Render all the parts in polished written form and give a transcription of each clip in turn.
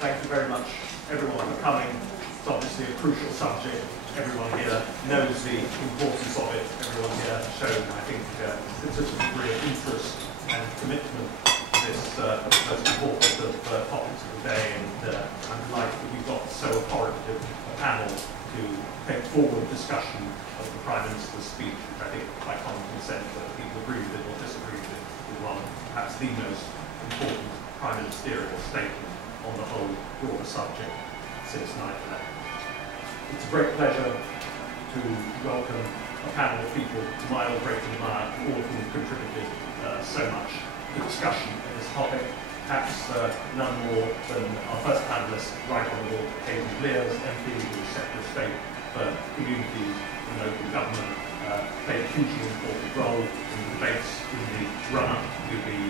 Thank you very much, everyone, for coming. It's obviously a crucial subject. Everyone here knows the importance of it. Everyone here has shown, I think, such a degree of interest and commitment to this most important of topics of the day. And I'm delighted that we've got so authoritative a panel to take forward discussion of the Prime Minister's speech, which I think, by common consent, whether people agree with it or disagree with it, is one, perhaps the most important prime ministerial statement on the whole broader subject since 9/11. It's a great pleasure to welcome a panel of people whom I greatly admire, all of whom contributed so much to discussion of this topic. Perhaps none more than our first panellist, Right Honourable Hazel Blears, MP, who is Secretary of State for Communities and Local Government, played a hugely important role in the debates in the run-up to the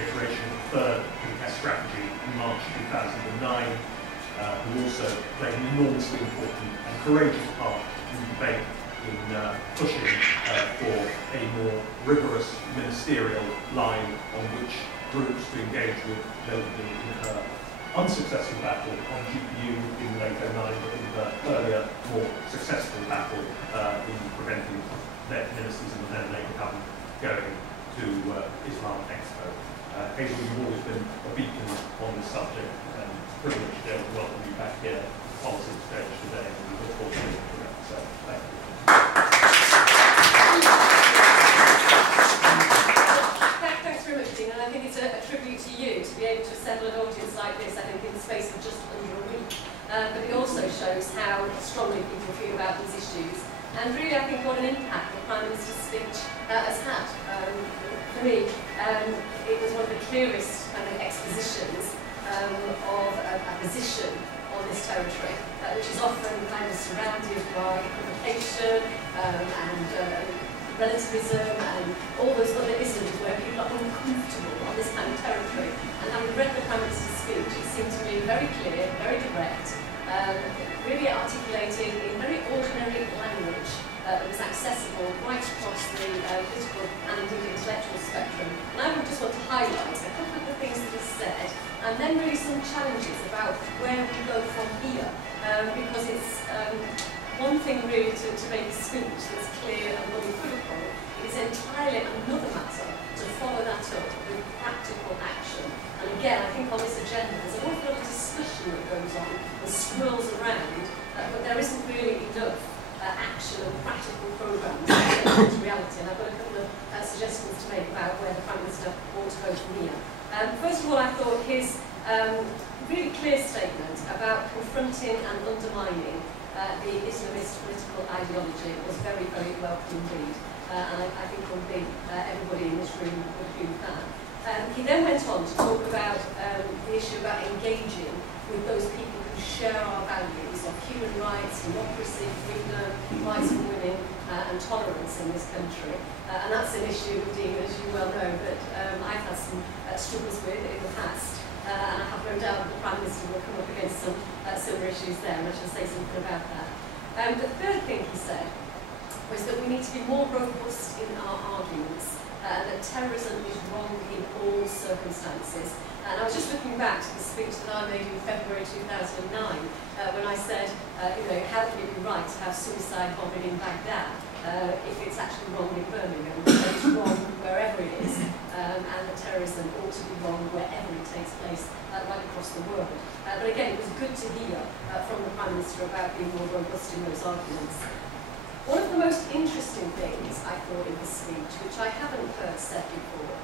reiteration of the third Interfaith strategy in March 2009, who also played an enormously important and courageous part in the debate in pushing for a more rigorous ministerial line on which groups to engage with, notably in her unsuccessful battle on GPU in late 09, but in the earlier, more successful battle in preventing ministers in the then Labour government going to Islam Expo. Hazel, you've always been a beacon on this subject, and privileged to be able to welcome you back here to the policy stage today, and we look forward to it. So, thank you. Thanks very much, Dean, and I think it's a tribute to you to be able to assemble an audience like this, I think, in the space of just under a week. But it also shows how strongly people feel about these issues, and really I think what an impact the Prime Minister's speech has had. For me, it was one of the clearest kind of expositions of a position on this territory, which is often kind of surrounded by equivocation and relativism and all those other isms where people are uncomfortable on this kind of territory. And having read the Prime Minister's speech, it seemed to me very clear, very direct, really articulating in very ordinary language that was accessible right across the political and indeed intellectual spectrum. And I would just want to highlight a couple of the things that he said, and then really some challenges about where we go from here, because it's one thing really to make a speech that's clear and unequivocal. It is entirely another matter to follow that up with practical action. And again, I think on this agenda there's an awful lot of discussion that goes on and swirls around, but there isn't really enough action and practical programmes to get into reality. And I've got a couple of suggestions to make about where the Prime Minister ought to go from here. First of all, I thought his really clear statement about confronting and undermining the Islamist political ideology was very, very welcome indeed. And I think everybody in this room would agree with that. He then went on to talk about the issue about engaging with those people who share our values of human rights, democracy, freedom, rights for women, and tolerance in this country. And that's an issue, Dean, as you well know, that I've had some struggles with in the past. And I have no doubt that the Prime Minister will come up against some similar issues there, and I shall say something about that. The third thing he said was that we need to be more robust in our arguments, that terrorism is wrong in all circumstances. And I was just looking back to the speech that I made in February 2009, when I said, how can it be right to have suicide bombing in Baghdad if it's actually wrong in Birmingham, it's wrong wherever it is, and that terrorism ought to be wrong wherever it takes place, right across the world. But again, it was good to hear from the Prime Minister about being more robust in those arguments. One of the most interesting things I thought in his speech, which I haven't heard said before,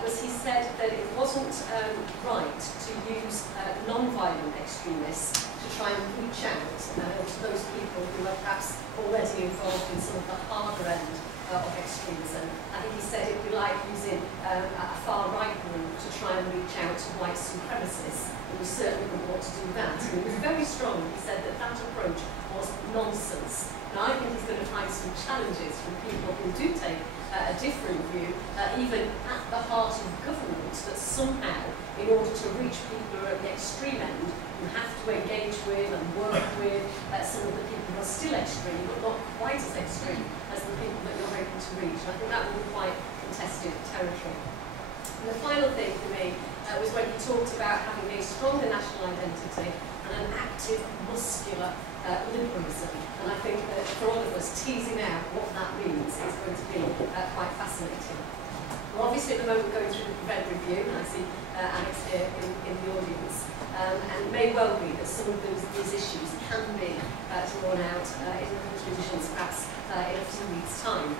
was he said that it wasn't right to use non-violent extremists to try and reach out to those people who are perhaps already involved in some of the harder end of extremism. I think he said it would be like using a far-right group to try and reach out to white supremacists, and we certainly wouldn't want to do that. And he was very strong. He said that that approach was nonsense. Now, I think he's going to find some challenges from people who do take a different view, even at the heart of government, that somehow, in order to reach people who are at the extreme end, you have to engage with and work with some of the people who are still extreme, but not quite as extreme as the people that you're hoping to reach. And I think that will be quite contested territory. And the final thing for me was when he talked about having a stronger national identity and an active, muscular liberalism. And I think that for all of us, teasing out what that means is going to be quite fascinating. We're obviously at the moment going through the Prevent Review, and I see Alex here in the audience. And it may well be that some of these issues can be drawn out in the conclusions perhaps in a few weeks' time.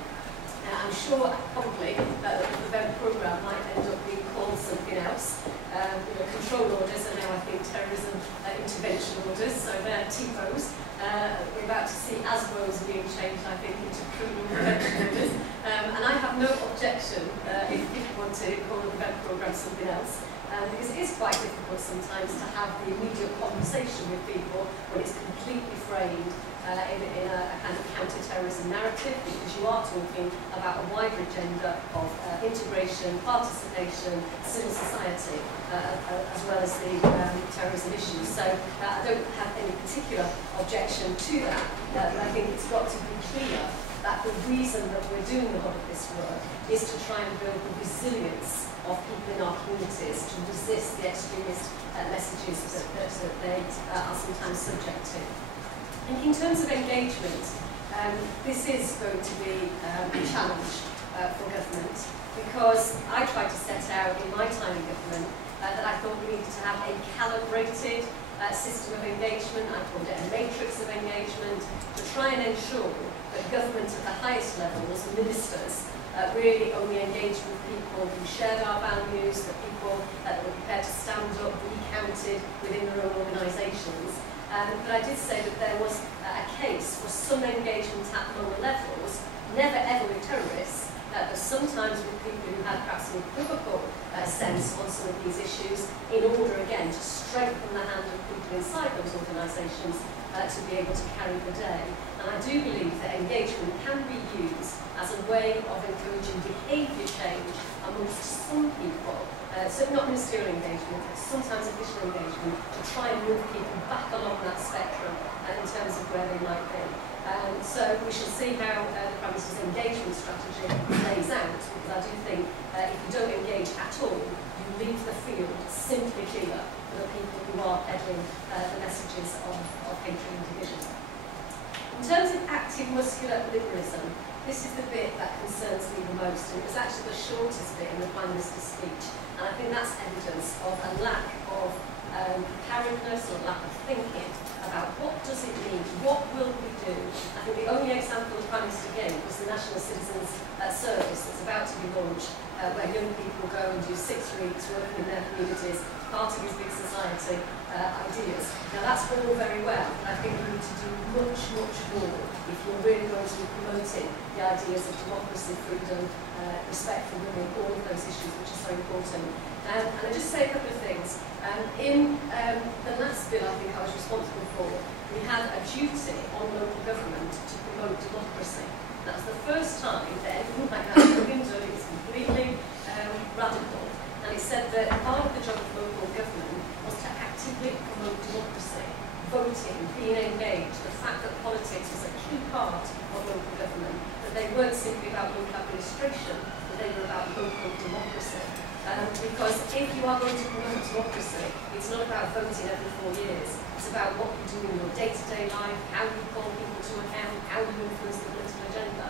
I'm sure probably that the Prevent programme might end up being called something else. Control orders are now, I think, terrorism intervention orders, so they're TIFOs. We're about to see ASBOs being changed, I think, into criminal prevention orders. And I have no objection if people want to call the Prevent programme something else. Because it is quite difficult sometimes to have the immediate conversation with people when it's completely framed in a kind of counter-terrorism narrative, because you are talking about a wider agenda of integration, participation, civil society, as well as the terrorism issues. So I don't have any particular objection to that, but I think it's got to be clear that the reason that we're doing a lot of this work is to try and build the resilience of people in our communities to resist the extremist messages that they are sometimes subject to. And in terms of engagement, this is going to be a challenge for government, because I tried to set out in my time in government that I thought we needed to have a calibrated system of engagement. I called it a matrix of engagement, to try and ensure that government at the highest levels, ministers, really only engage with people who shared our values, the people that were prepared to stand up, be counted within their own organisations. But I did say that there was a case for some engagement at lower levels, never ever with terrorists, but sometimes with people who had perhaps an equivocal sense on some of these issues, in order again to strengthen the hand of people inside those organisations to be able to carry the day. And I do believe that engagement can be used as a way of encouraging behaviour change amongst some people, so not ministerial engagement, but sometimes official engagement, to try and move people back along that spectrum in terms of where they might be. So we shall see how the Prime Minister's engagement strategy plays out, because I do think if you don't engage at all, you leave the field simply clear for the people who are peddling the messages of hatred and division. In terms of active muscular liberalism, this is the bit that concerns me the most, and it was actually the shortest bit in the Prime Minister's speech, and I think that's evidence of a lack of preparedness or lack of thinking about what does it mean, what will we do. I think the only example the Prime Minister gave was the National Citizens Service that's about to be launched, where young people go and do 6 weeks working in their communities, part of his big society ideas. Now that's all very well, but I think we need to do much, much more if you're really going to be promoting the ideas of democracy, freedom, respect for women, all of those issues which are so important. And I just say a couple of things. In the last bill I think I was responsible for, we had a duty on local government to promote democracy. That was the first time that anything like that had been done. It was completely radical. And it said that part of the job of local government was to actively promote democracy, voting, being engaged, the fact that politics was a key part of local government, that they weren't simply about local administration, but they were about local democracy. Because if you are going to promote democracy, it's not about voting every 4 years. It's about what you do in your day-to-day life, how you call people to account, how you influence the political agenda.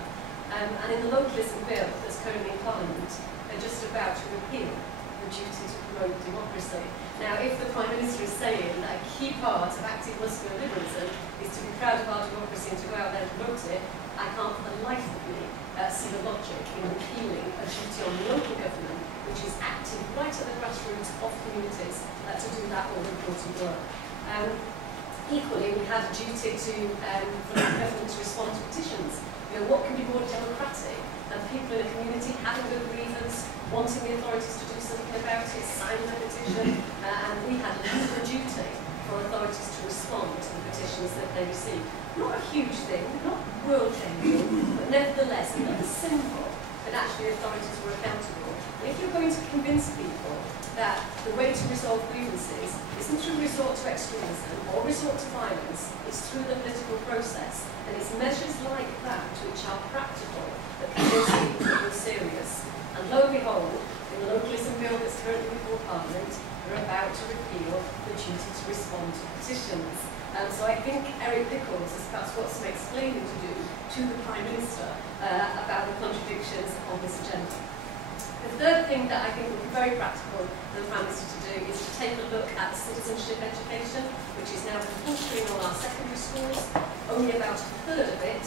And in the localism bill that's currently in Parliament, they're just about to repeal the duty to promote democracy. Now, if the Prime Minister is saying that a key part of active muscular liberalism is to be proud of our democracy and to go out there and promote it, I can't for the life of me see the logic in repealing a duty on local government, which is active right at the grassroots of communities to do that all important work. Equally, we had a duty for the government to respond to petitions. You know, what can be more democratic than people in a community having a grievance, wanting the authorities to do something about it, signing a petition, and we had a legal duty for authorities to respond to the petitions that they received. Not a huge thing, not world-changing, but nevertheless another symbol that actually authorities were accountable. And if you're going to convince people that the way to resolve grievances isn't through resort to extremism or resort to violence, it's through the political process. And it's measures like that which are practical that convince people that we're serious. And lo and behold, in the localism bill that's currently before Parliament, we're about to repeal the duty to respond to petitions. So I think Eric Pickles has perhaps got some explaining to do to the Prime Minister about the contradictions on this agenda. The third thing that I think would be very practical for the Prime Minister to do is to take a look at citizenship education, which is now compulsory in all our secondary schools. Only about a third of it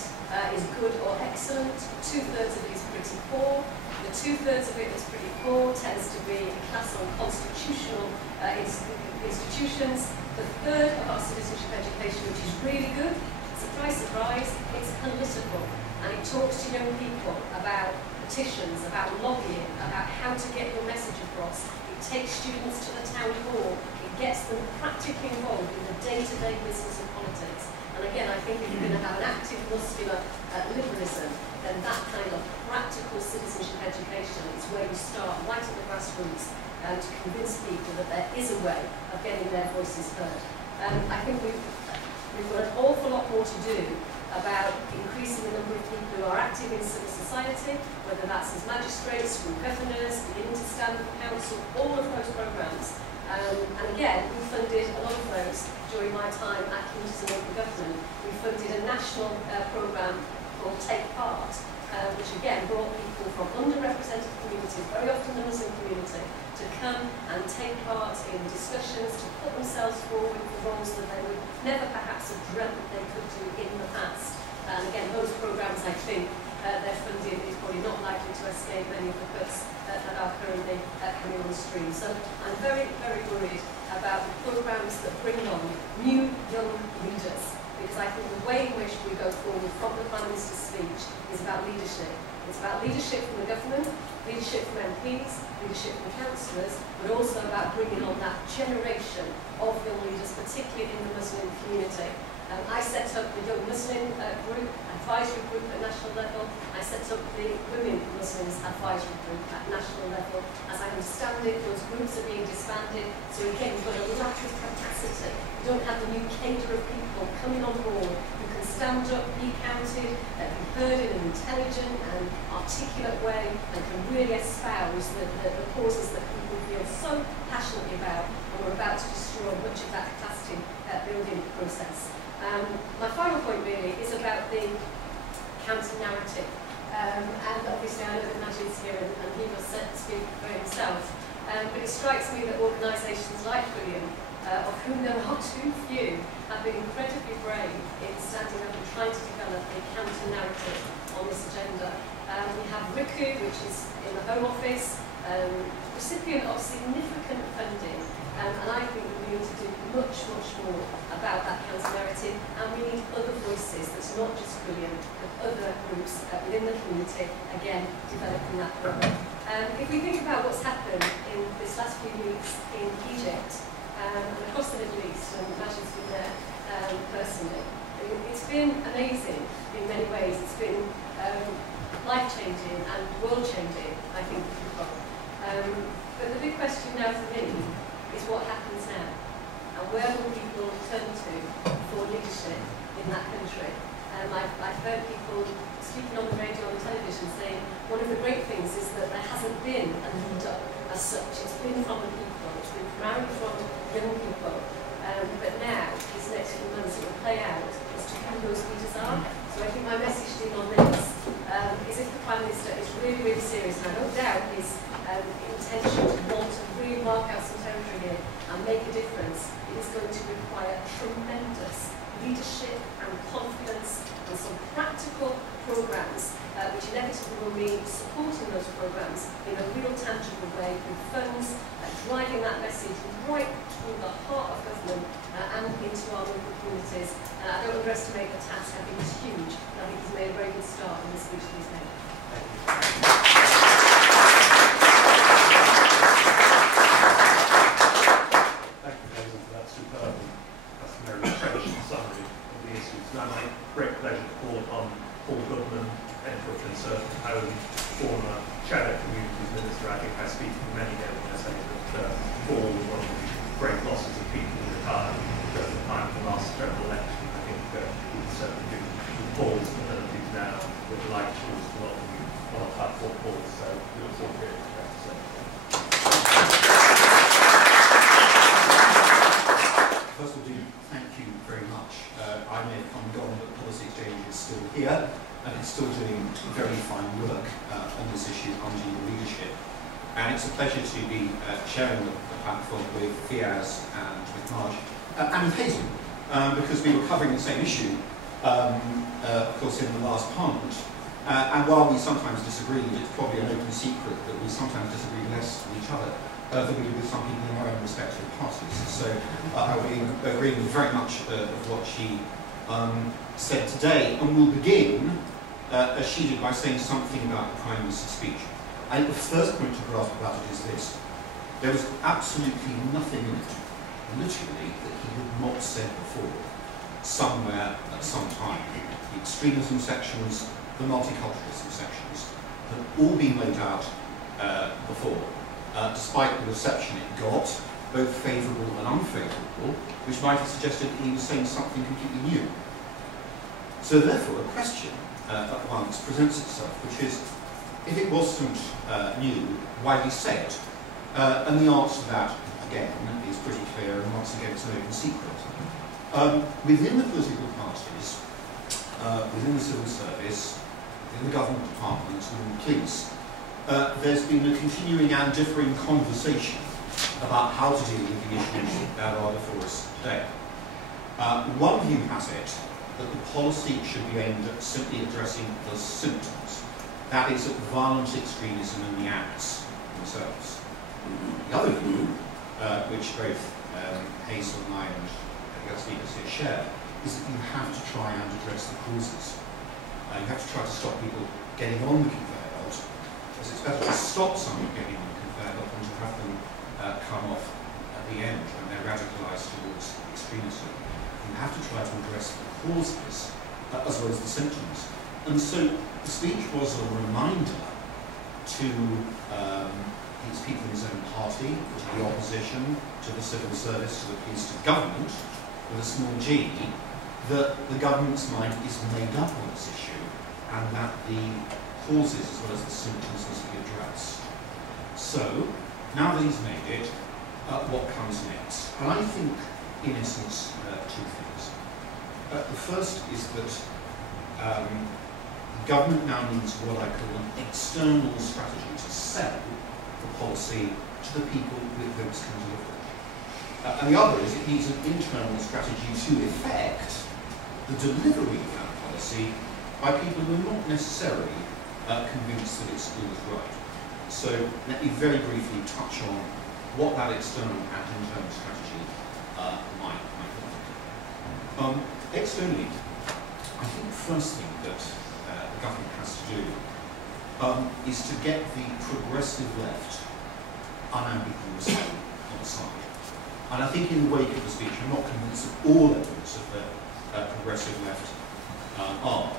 is good or excellent. 2/3 of it is pretty poor. The 2/3 of it that's pretty poor tends to be a class on constitutional institutions. The third of our citizenship education, which is really good, surprise, surprise, it's political. And it talks to young people about petitions, about lobbying, about how to get your message across. It takes students to the town hall. It gets them practically involved in the day-to-day business of politics. And again, I think if you're going to have an active, muscular liberalism, then that kind of practical citizenship education is where you start right at the grassroots to convince people that there is a way of getting their voices heard. I think we've got an awful lot more to do about increasing the number of people who are active in civil society, whether that's as magistrates, through governors, beginning to stand for council, all of those programmes. And again, we funded a lot of those during my time at communities and local government. We funded a national programme called Take Part, which again brought people from underrepresented communities, very often the Muslim community, to come and take part in discussions, to put themselves forward for roles that they would never perhaps have dreamt that they could do in the past. And again, those programmes, I think, their funding is probably not likely to escape many of the cuts that are currently coming on stream. So I'm very, very worried about the programmes that bring on new young leaders, because I think the way in which we go forward from the Prime Minister's speech is about leadership. It's about leadership from the government, leadership from MPs, leadership from councillors, but also about bringing on that generation of young leaders, particularly in the Muslim community. I set up the Young Muslim Group, advisory group at national level. I set up the Women Muslims advisory group at national level. As I understand it, those groups are being disbanded. So again, we've got a lack of capacity. We don't have the new cadre of people coming on board who can stand up, be counted, be heard in an intelligent and articulate way, and can really espouse the causes that people feel so passionately about, and we're about to destroy much of that capacity building process. My final point really is about the counter-narrative. And obviously I know that Majid's here and he will speak for himself. But it strikes me that organisations like Goodman, of whom there are too few, have been incredibly brave in standing up and trying to develop a counter-narrative on this agenda. We have RICU, which is in the Home Office, recipient of significant funding. And I think that we need to do much, much more about that counter-narrative, and we need other voices that's not just Goodman, but other groups within the community, again, developing that program. If we think about what's happened in this last few weeks in Egypt and across the Middle East, and Majid's been there personally, it's been amazing in many ways. It's been life-changing and world-changing, I think, for people. But the big question now for me is what happens now, and where will people turn to for leadership in that country? I've heard people speaking on the radio and television saying one of the great things is that there hasn't been a leader as such. It's been from the people, it's been primarily from young people, but now, these next few months, it will play out as to who those leaders are. So I think my message to you on this is if the Prime Minister is really, really serious, and I don't doubt his intention to want to really mark out some territory here and make a difference, it is going to require tremendous leadership and confidence and some practical programmes, which inevitably will mean supporting those programmes in a real tangible way with funds, driving that message right through the heart of government and into our local communities. I don't underestimate the task. I think it's huge, and I think he's made a very good start in the speech that he's made. Thank you, Hazel, for that superb and customary refreshing summary of the issues. Now, my great pleasure to call upon Goodman, Editor of ConservativeHome, former Shadow Communities Minister. I think think I speak for many here when I say that Paul was one of the great losses of people who retired at the time of the last general election. I think we can certainly do Paul's abilities now with the light tools to a lot of you on our platform calls, so we look forward to it. First of all, thank you very much. I may have come and gone, but Policy Exchange is still here, and it's still doing very fine work on this issue under your leadership. And it's a pleasure to be sharing the platform with Fiyaz and with Marge, and with Hazel, because we were covering the same issue, of course, in the last Parliament. And while we sometimes disagreed, it's probably an open secret that we sometimes disagree less with each other than we do with some people in our own respective parties. So I'll be agreeing very much of what she said today, and we'll begin, as she did, by saying something about the Prime Minister's speech. I think the first point to grasp about it is this: there was absolutely nothing in it, literally, that he had not said before, somewhere at some time. The extremism sections, the multiculturalism sections, had all been laid out before, despite the reception it got, both favourable and unfavourable, which might have suggested that he was saying something completely new. So therefore, a question at once presents itself, which is, if it wasn't new, why did he say it? And the answer to that, again, is pretty clear, and once again, it's an open secret. Within the political parties, within the civil service, within the government department, and the police, there's been a continuing and differing conversation about how to deal with the issues that are before us today. One view has it that the policy should be aimed at simply addressing the symptoms, that is, at violent extremism and the acts themselves. The other view, which both Hazel and I and the other speakers here share, is that you have to try and address the causes. You have to try to stop people getting on the conveyor belt, because it's better to stop someone getting on the conveyor belt than to have them come off at the end when they're radicalised towards extremism. You have to try to address the causes as well as the symptoms. And so the speech was a reminder to his people in his own party, to the opposition, to the civil service, to the police, to government, with a small g, that the government's mind is made up on this issue, and that the causes as well as the symptoms must be addressed. So, now that he's made it, what comes next? And I think, in essence, two things. The first is that the government now needs what I call an external strategy to sell the policy to the people with whom it's can deliver it. And the other is it needs an internal strategy to effect the delivery of that policy by people who are not necessarily convinced that it's always right. So let me very briefly touch on what that external and internal strategy might look like. Externally, I think the first thing that the government has to do is to get the progressive left unambiguously on side. And I think in the wake of the speech, I'm not convinced that all elements of the progressive left are.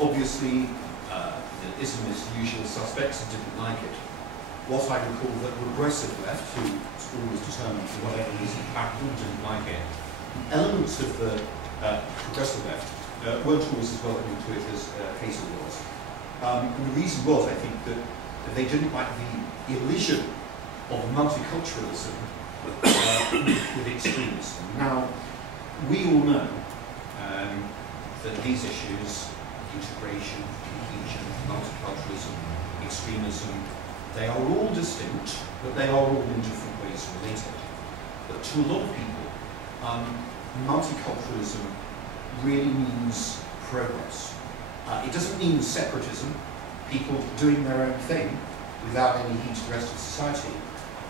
Obviously, the Islamist usual suspects didn't like it. What I would call the progressive left, who was always determined for whatever reason backward, didn't like it. Elements of the progressive left weren't always as welcoming to it as Hazel was. And the reason was, I think, that they didn't like the elision of multiculturalism with extremism. Now, we all know that these issues, integration, cohesion, multiculturalism, extremism, they are all distinct, but they are all in different ways related. But to a lot of people, multiculturalism really means progress. It doesn't mean separatism, people doing their own thing without any heed to the rest of society.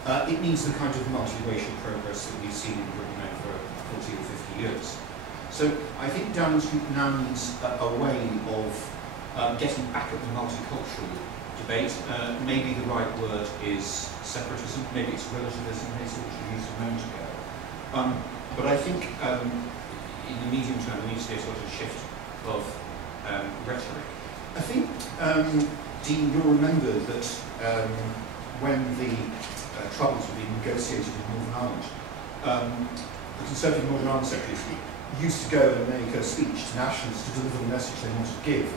It means the kind of multiracial progress that we've seen in Britain over 40 or 50 years. So I think Downing Street now needs a way of getting back at the multicultural debate. Maybe the right word is separatism, maybe it's relativism, Hazel, which we used a moment ago. But I think in the medium term we need to see a sort of shift of rhetoric. I think, Dean, you'll remember that when the Troubles were being negotiated in Northern Ireland, the Conservative Northern Ireland Secretary used to go and make a speech to nationalists to deliver the message they wanted to give.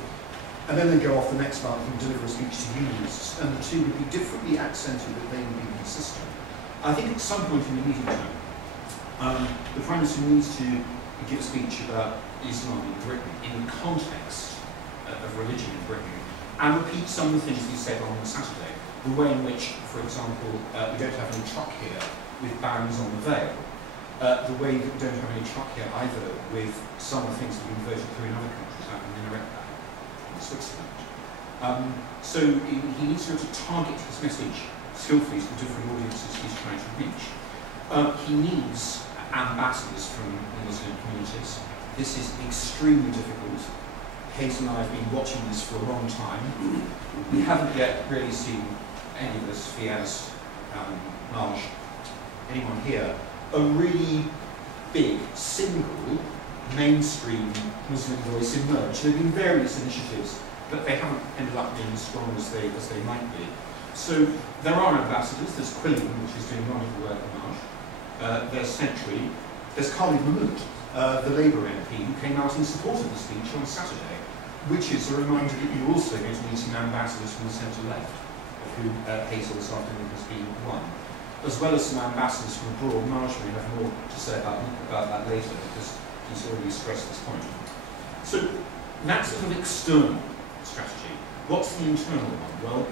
And then they'd go off the next month and deliver a speech to unionists, and the two would be differently accented, but they would be consistent. I think at some point in the medium term, the Prime Minister needs to give a speech about Islam in Britain in the context of religion in Britain, and repeat some of the things he said on Saturday. The way in which, for example, we don't have any truck here with bans on the veil. The way that we don't have any truck here either with some of the things that have been voted through in other countries, like the minaret ban in Switzerland. So he needs to target his message skillfully to the different audiences he's trying to reach. He needs ambassadors from Muslim communities. This is extremely difficult. Hazel and I have been watching this for a long time. We haven't yet really seen any of us, Fiyaz, Marge, anyone here, a really big, single, mainstream Muslim voice emerge. There have been various initiatives, but they haven't ended up being as strong as they might be. So there are ambassadors. There's Quillian, which is doing wonderful work in Marge. There's Century. There's Khalid Mahmood, the Labour MP, who came out in support of the speech on Saturday, which is a reminder that you're also going to need some ambassadors from the centre-left, of who Hazel this afternoon has been one, as well as some ambassadors from abroad. Marge may have more to say about that later, because he's already stressed this point. So that's sort of external strategy. What's the internal one? Well,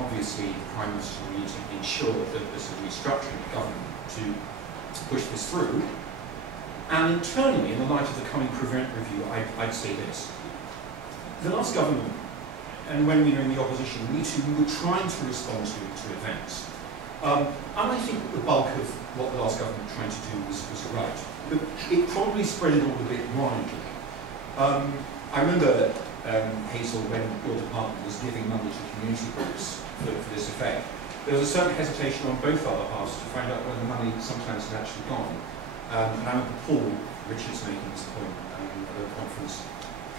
obviously, the Prime Minister will need to ensure that there's a restructuring of government to push this through. And internally, in the light of the coming Prevent review, I'd say this. The last government, and when we were in the opposition, we were trying to respond to events. And I think the bulk of what the last government was trying to do was right. But it probably spread it all a bit widely. I remember, Hazel, when your department was giving money to community groups for this effect, there was a certain hesitation on both our halves to find out where the money sometimes had actually gone. And I remember Paul Richards making this point at a conference,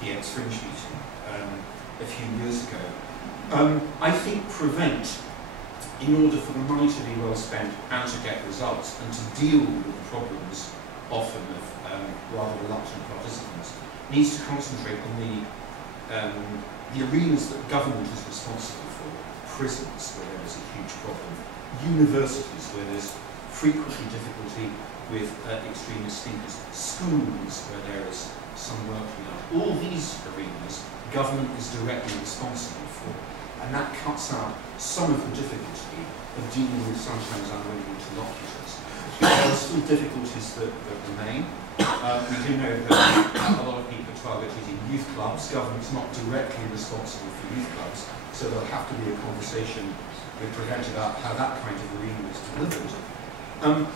PX Fringe meeting, a few years ago. I think Prevent, in order for the money to be well spent and to get results and to deal with the problems often of rather reluctant participants, needs to concentrate on the arenas that government is responsible for. Prisons, where there is a huge problem. Universities, where there's frequently difficulty with extremist thinkers. Schools, where there is some work to be done. All these arenas, government is directly responsible for. And that cuts out some of the difficulty of dealing with sometimes unwilling interlocutors. There are still difficulties that remain. We do know that a lot of people are targeted in youth clubs. Government's not directly responsible for youth clubs, so there'll have to be a conversation with Prevent about how that kind of arena is delivered.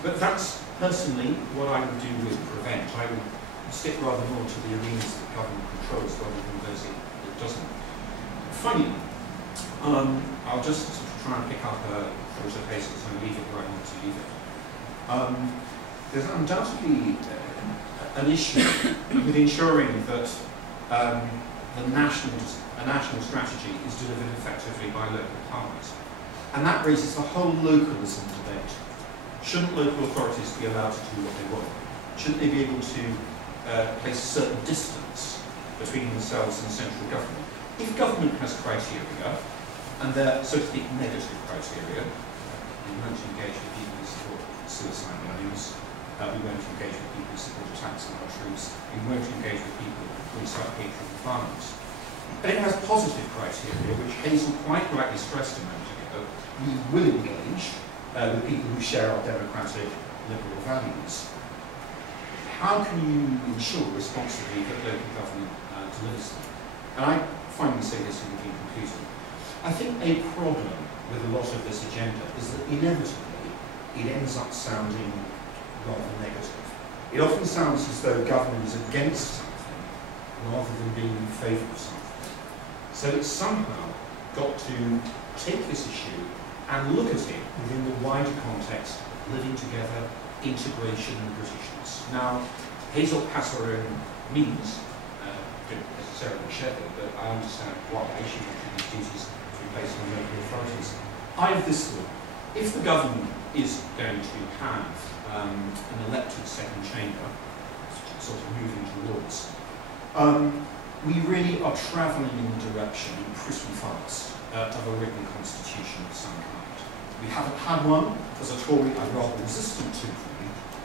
But that's personally what I would do with Prevent. I would stick rather more to the arenas that government controls rather than those it doesn't. Finally, I'll just sort of try and pick up a thought of Hazel's and leave it where I want to leave it. There's undoubtedly an issue with ensuring that a national strategy is delivered effectively by local partners. And that raises the whole localism debate. Shouldn't local authorities be allowed to do what they want? Shouldn't they be able to place a certain distance between themselves and central government? If government has criteria, and they're, so to speak, negative criteria, we won't engage with people who support suicide bombings, we won't engage with people who support attacks on our troops, we won't engage with people who incite hatred and violence. But it has positive criteria, which Hazel quite rightly stressed a moment ago. We will engage with people who share our democratic liberal values. How can you ensure responsibly that local government delivers them? And I finally say this in the conclusion. I think a problem with a lot of this agenda is that inevitably it ends up sounding rather negative. It often sounds as though government is against something rather than being in favour of something. So it's somehow got to take this issue and look at it within the wider context of living together, integration and Britishness. Now, Hazel has her own means, don't necessarily share them, but I understand why she wanted these duties to be placed on local authorities. I have this thought. If the government is going to have an elected second chamber, sort of moving towards, we really are travelling in the direction pretty fast of a written constitution of some kind. We haven't had one. As a Tory, I'm rather resistant to them.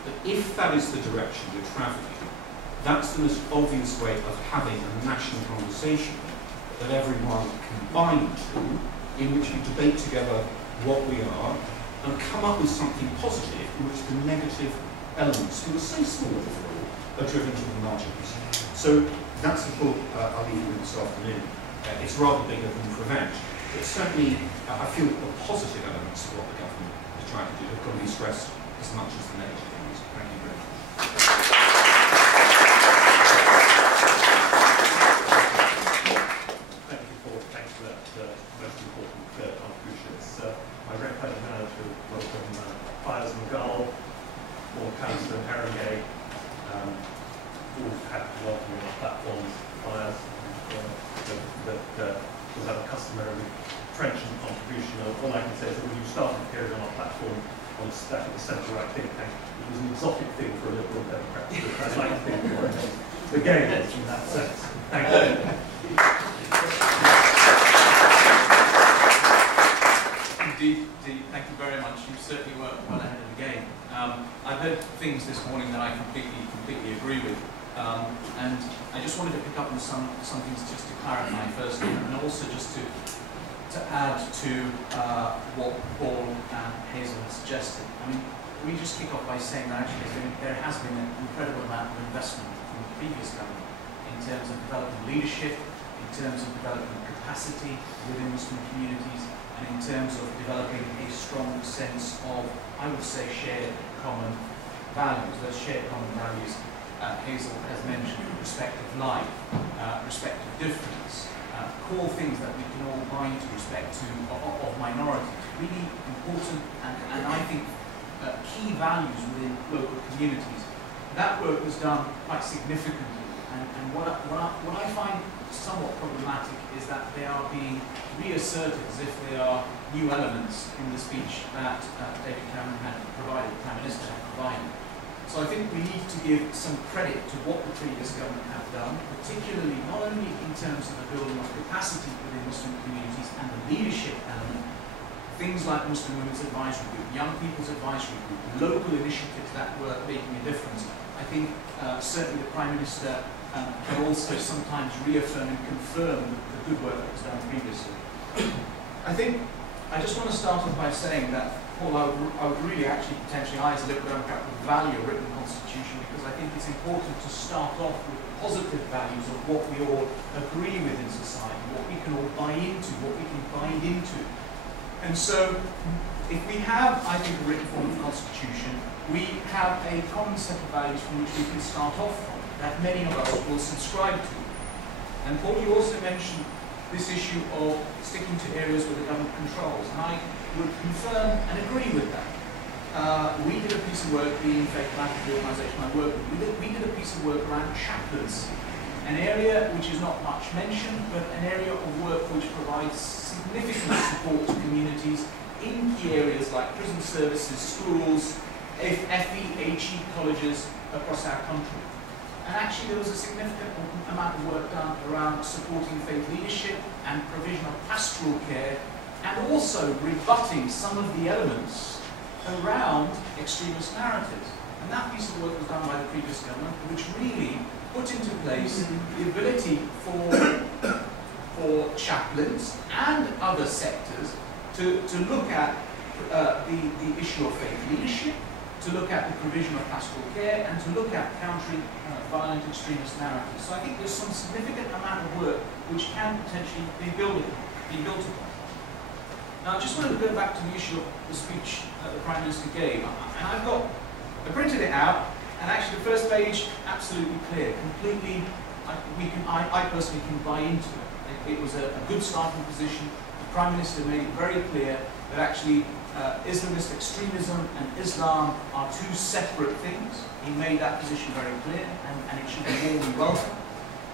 But if that is the direction we're travelling, that's the most obvious way of having a national conversation that everyone can buy into, in which we debate together what we are, and come up with something positive in which the negative elements, who are so small overall, are driven to the margins. So that's the thought I'll leave you with this afternoon. It's rather bigger than prevent, but certainly I feel the positive elements of what the government is trying to do have got to be stressed as much as the negative things. Thank you very much. Thanks for that most important contribution. It's my great pleasure now to welcome Fiyaz Mughal, Paul Councillor Haringey, all happy to welcome you on our platforms. Fiyaz, that we'll have a customarily trenchant contribution. All I can say is that when you started appearing on our platform on a stack of the centre-right think tank, it was an exotic thing for a Liberal Democrat. I'd like to think you're the game in that sense. Thank you. Indeed, thank you very much. You certainly were well ahead of the game. I've heard things this morning that I completely agree with, and I just wanted to pick up on some things just to clarify first, and also just to add to what Paul and Hazel have suggested. I mean, we just kick off by saying that actually there has been an incredible amount of investment from the previous government in terms of developing leadership, in terms of developing capacity within Muslim communities, and in terms of developing a strong sense of, I would say, shared common values. Those shared common values, Hazel has mentioned, respect of life, respect of difference, core things that we can all bind to, respect of minorities, really important and I think key values within local communities. That work was done quite significantly, and what I find somewhat problematic is that they are being reasserted as if they are new elements in the speech that David Cameron had provided, the Prime Minister had provided. So I think we need to give some credit to what the previous government have done, particularly not only in terms of the building of capacity within Muslim communities and the leadership element, things like Muslim Women's Advisory Group, Young People's Advisory Group, local initiatives that were making a difference. I think certainly the Prime Minister can also sometimes reaffirm and confirm the good work that was done previously. I think I just want to start off by saying that, Paul, I would really actually potentially, I as a Liberal Democrat, would value a written constitution, because I think it's important to start off with positive values of what we all agree with in society, what we can all buy into, what we can bind into. And so, if we have, I think, a written form of constitution, we have a common set of values from which we can start off from, that many of us will subscribe to. And Paul, you also mentioned this issue of sticking to areas where the government controls, and I would confirm and agree with that. We did a piece of work, the Interfaith, the organisation I work with, we did a piece of work around chaplaincy, an area which is not much mentioned, but an area of work which provides significant support to communities in key areas like prison services, schools, FE, HE colleges across our country. And actually there was a significant amount of work done around supporting faith leadership and provision of pastoral care, and also rebutting some of the elements around extremist narratives. And that piece of work was done by the previous government, which really put into place the ability for chaplains and other sectors to look at the issue of faith leadership, to look at the provision of pastoral care, and to look at countering violent extremist narratives. So I think there's some significant amount of work which can potentially be built upon. Now I just wanted to go back to the issue of the speech that the Prime Minister gave. And I printed it out, and actually the first page, absolutely clear, completely, I personally can buy into it. It was a good starting position. The Prime Minister made it very clear that actually Islamist extremism and Islam are two separate things. He made that position very clear, and it should be warmly welcome.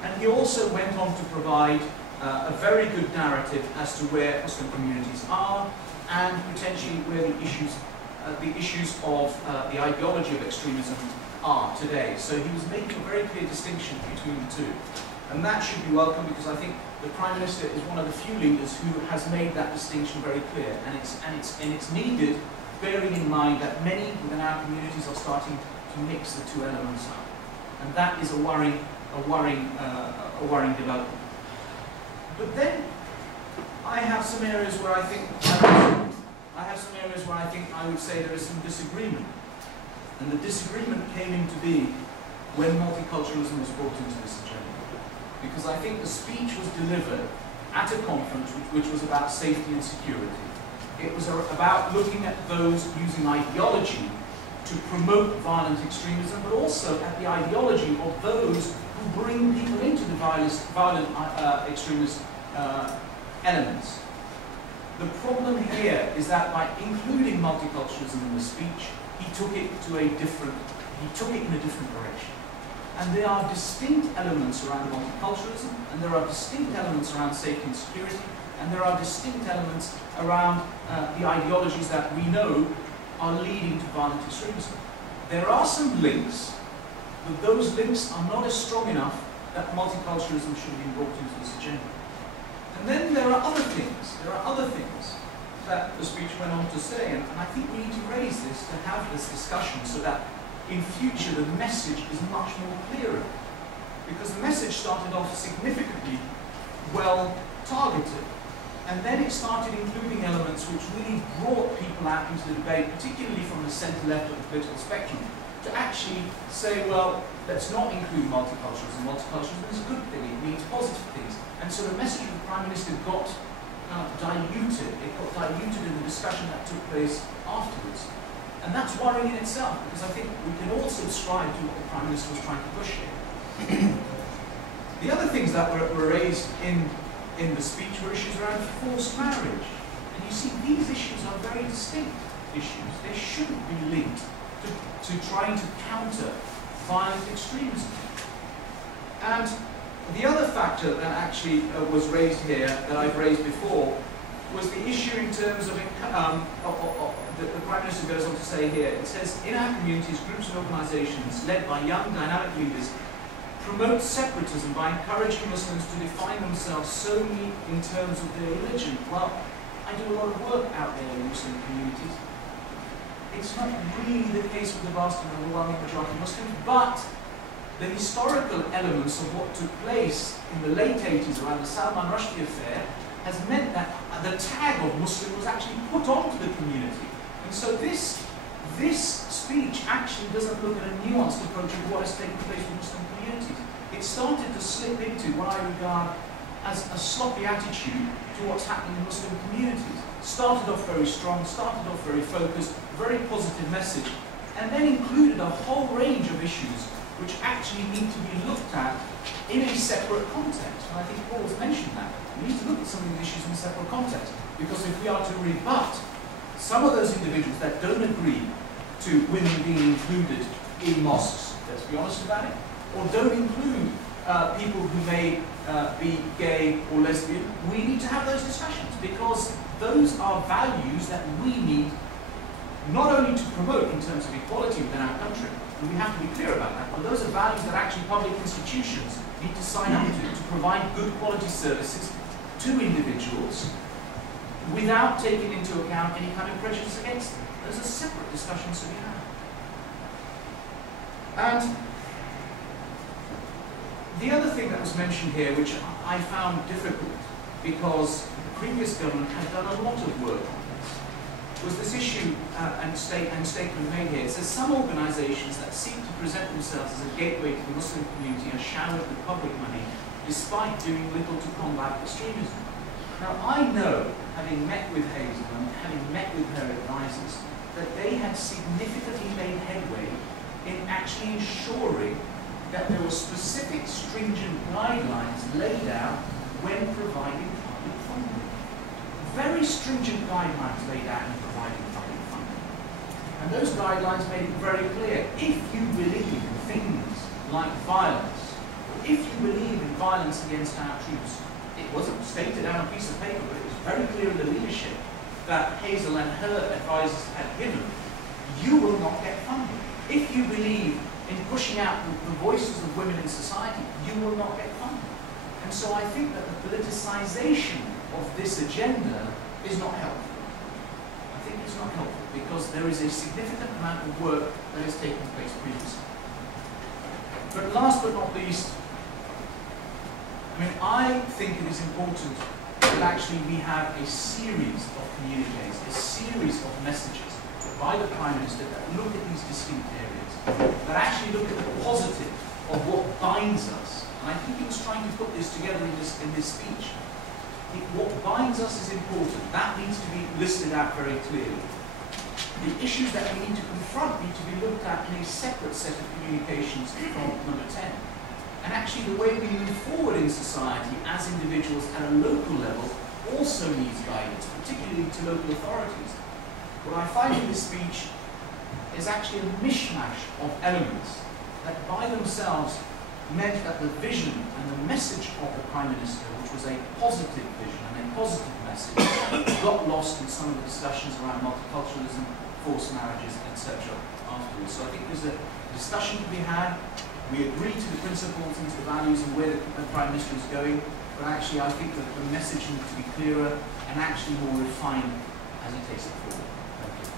And he also went on to provide a very good narrative as to where Muslim communities are, and potentially where the issues of the ideology of extremism are today. So he was making a very clear distinction between the two. And that should be welcome, because I think the Prime Minister is one of the few leaders who has made that distinction very clear. And it's needed, bearing in mind that many within our communities are starting to mix the two elements up. And that is a worrying development. But then I have some areas where I think I would say there is some disagreement. And the disagreement came into being when multiculturalism was brought into this agenda. Because I think the speech was delivered at a conference which was about safety and security. It was about looking at those using ideology to promote violent extremism, but also at the ideology of those who bring people into the violent extremist elements. The problem here is that by including multiculturalism in the speech, he took it in a different direction. And there are distinct elements around multiculturalism, and there are distinct elements around safety and security, and there are distinct elements around the ideologies that we know are leading to violent extremism. There are some links, but those links are not as strong enough that multiculturalism should be brought into this agenda. And then there are other things that the speech went on to say, and I think we need to raise this, to have this discussion so that in future the message is much more clearer. Because the message started off significantly well targeted, and then it started including elements which really brought people out into the debate, particularly from the centre-left of the political spectrum, to actually say, well, let's not include multiculturalism. Multiculturalism is a good thing, it means positive things. And so the message of the Prime Minister got diluted. It got diluted in the discussion that took place afterwards. And that's worrying in itself, because I think we can all subscribe to what the Prime Minister was trying to push here. The other things that were raised in the speech were issues around forced marriage. And you see, these issues are very distinct issues. They shouldn't be linked to trying to counter violent extremism. And the other factor that actually was raised here, that I've raised before, was the issue in terms of the Prime Minister goes on to say here, it says, in our communities, groups and organisations led by young, dynamic leaders promote separatism by encouraging Muslims to define themselves solely in terms of their religion. Well, I do a lot of work out there in Muslim communities. It's not really the case with the vast and overwhelming majority of Muslims, but the historical elements of what took place in the late 80s around the Salman Rushdie affair has meant that the tag of Muslim was actually put onto the community. And so this speech actually doesn't look at a nuanced approach of what has taken place with Muslim communities. It started to slip into what I regard as a sloppy attitude to what's happening in Muslim communities. Started off very strong, started off very focused, very positive message, and then included a whole range of issues which actually need to be looked at in a separate context. And I think Paul's mentioned that. We need to look at some of these issues in a separate context. Because if we are to rebut some of those individuals that don't agree to women being included in mosques, let's be honest about it, or don't include people who may be gay or lesbian, we need to have those discussions, because those are values that we need not only to promote in terms of equality within our country, and we have to be clear about that, but those are values that actually public institutions need to sign up to provide good quality services to individuals without taking into account any kind of prejudice against them. Those are separate discussions to be had. And the other thing that was mentioned here, which I found difficult, because the previous government had done a lot of work on this, was this issue and statement made here. It says some organisations that seek to present themselves as a gateway to the Muslim community are showered with public money despite doing little to combat extremism. Now I know, having met with Hazel and having met with her advisors, that they had significantly made headway in actually ensuring that there were specific stringent guidelines laid out when providing public funding. Very stringent guidelines laid out in providing public funding. And those guidelines made it very clear, if you believe in things like violence, if you believe in violence against our troops, it wasn't stated out on a piece of paper, but it was very clear in the leadership, that Hazel and her advisors had given, you will not get funding. If you believe in pushing out the voices of women in society, you will not get funding. And so I think that the politicization of this agenda is not helpful. I think it's not helpful because there is a significant amount of work that is taking place previously. But last but not least, I think it is important that actually we have a series of communiques, a series of messages by the Prime Minister that look at these distinct areas, that actually look at the positive of what binds us. And I think he was trying to put this together in this speech. What binds us is important. That needs to be listed out very clearly. The issues that we need to confront need to be looked at in a separate set of communications from number 10. And actually the way we move forward in society as individuals at a local level also needs guidance, particularly to local authorities. What I find in this speech is actually a mishmash of elements that by themselves meant that the vision and the message of the Prime Minister, which was a positive vision and a positive message, got lost in some of the discussions around multiculturalism, forced marriages, etc. afterwards. So I think there's a discussion to be had. We agree to the principles and to the values and where the Prime Minister is going, but actually I think that the message needs to be clearer and actually more refined as he takes it forward. Thank you.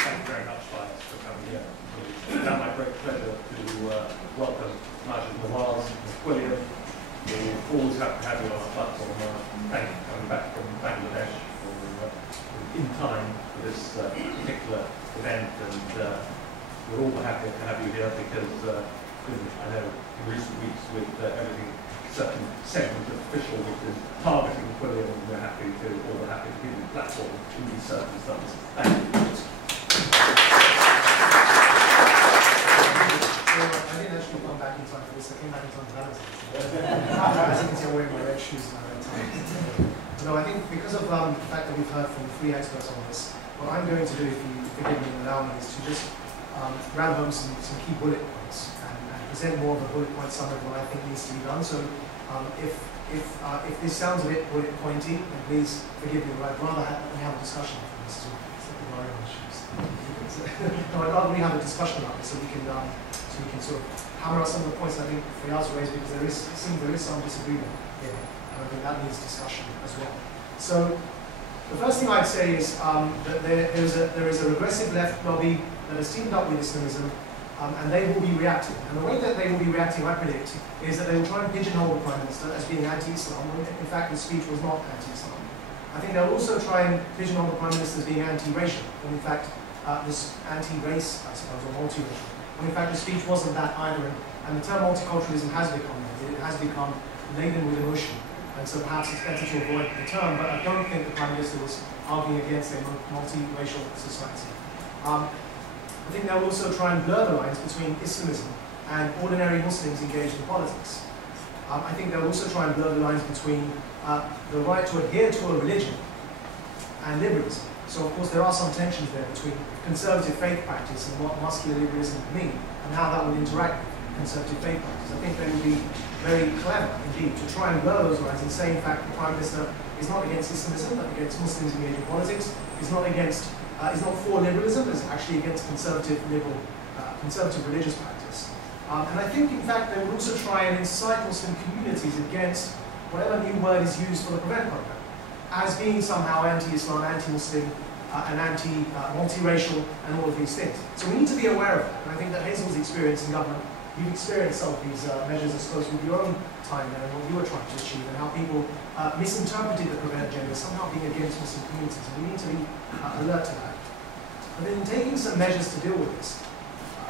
Thank you very much, Fiyaz, for coming here. It's now my great pleasure to welcome Mughal, William. We always have to have you on our platform. Thank you for coming back from Bangladesh in time for this particular event, and we're all happy to have you here because I know in recent weeks with everything, certain segment of official which is targeting William, and we're happy to give you a platform in these circumstances. Thank you. I didn't actually come back in time for this. I came back in time for Valentine's Day. As you can see, I'm wearing my red shoes and my red tie. No, I think because of the fact that we've heard from 3 experts on this, what I'm going to do, if you forgive me and allow me, is to just round home some key bullet points and present more of a bullet point summary of what I think needs to be done. So if this sounds a bit bullet pointy, then please forgive me, but I'd rather we have a discussion on this too. No, I'd rather we have a discussion about it so we can sort of hammer out some of the points I think Fiyaz raised, because there is some disagreement here, and I think that needs discussion as well. So the first thing I'd say is that there is a regressive left lobby that has teamed up with Islamism, and they will be reacting. And the way that they will be reacting, I predict, is that they will try and pigeonhole the Prime Minister as being anti-Islam, when in fact the speech was not anti-Islam. I think they'll also try and pigeonhole the Prime Minister as being anti-racial, when in fact this anti-race, I suppose, or multi-racial, when in fact the speech wasn't that either. And the term multiculturalism has become laden with emotion. And so perhaps it's better to avoid the term, but I don't think the Prime Minister was arguing against a multi-racial society. I think they'll also try and blur the lines between Islamism and ordinary Muslims engaged in politics. I think they'll also try and blur the lines between the right to adhere to a religion and liberalism. So of course there are some tensions there between conservative faith practice and what muscular liberalism would mean, and how that would interact with conservative faith practice. I think they would be very clever indeed to try and blur those lines and say in fact the Prime Minister is not against Islamism, but against Muslims engaged in politics, is not for liberalism, is actually against conservative religious practice. And I think in fact they would also try and incite Muslim communities against whatever new word is used for the Prevent Programme, as being somehow anti-Islam, anti-Muslim, and anti-multiracial, and all of these things. So we need to be aware of that, and I think that Hazel's experience in government, you've experienced some of these measures, I suppose, with your own time there and what you were trying to achieve, and how people misinterpreted the Prevent agenda as somehow being against Muslim communities, and we need to be alert to that. But then in taking some measures to deal with this,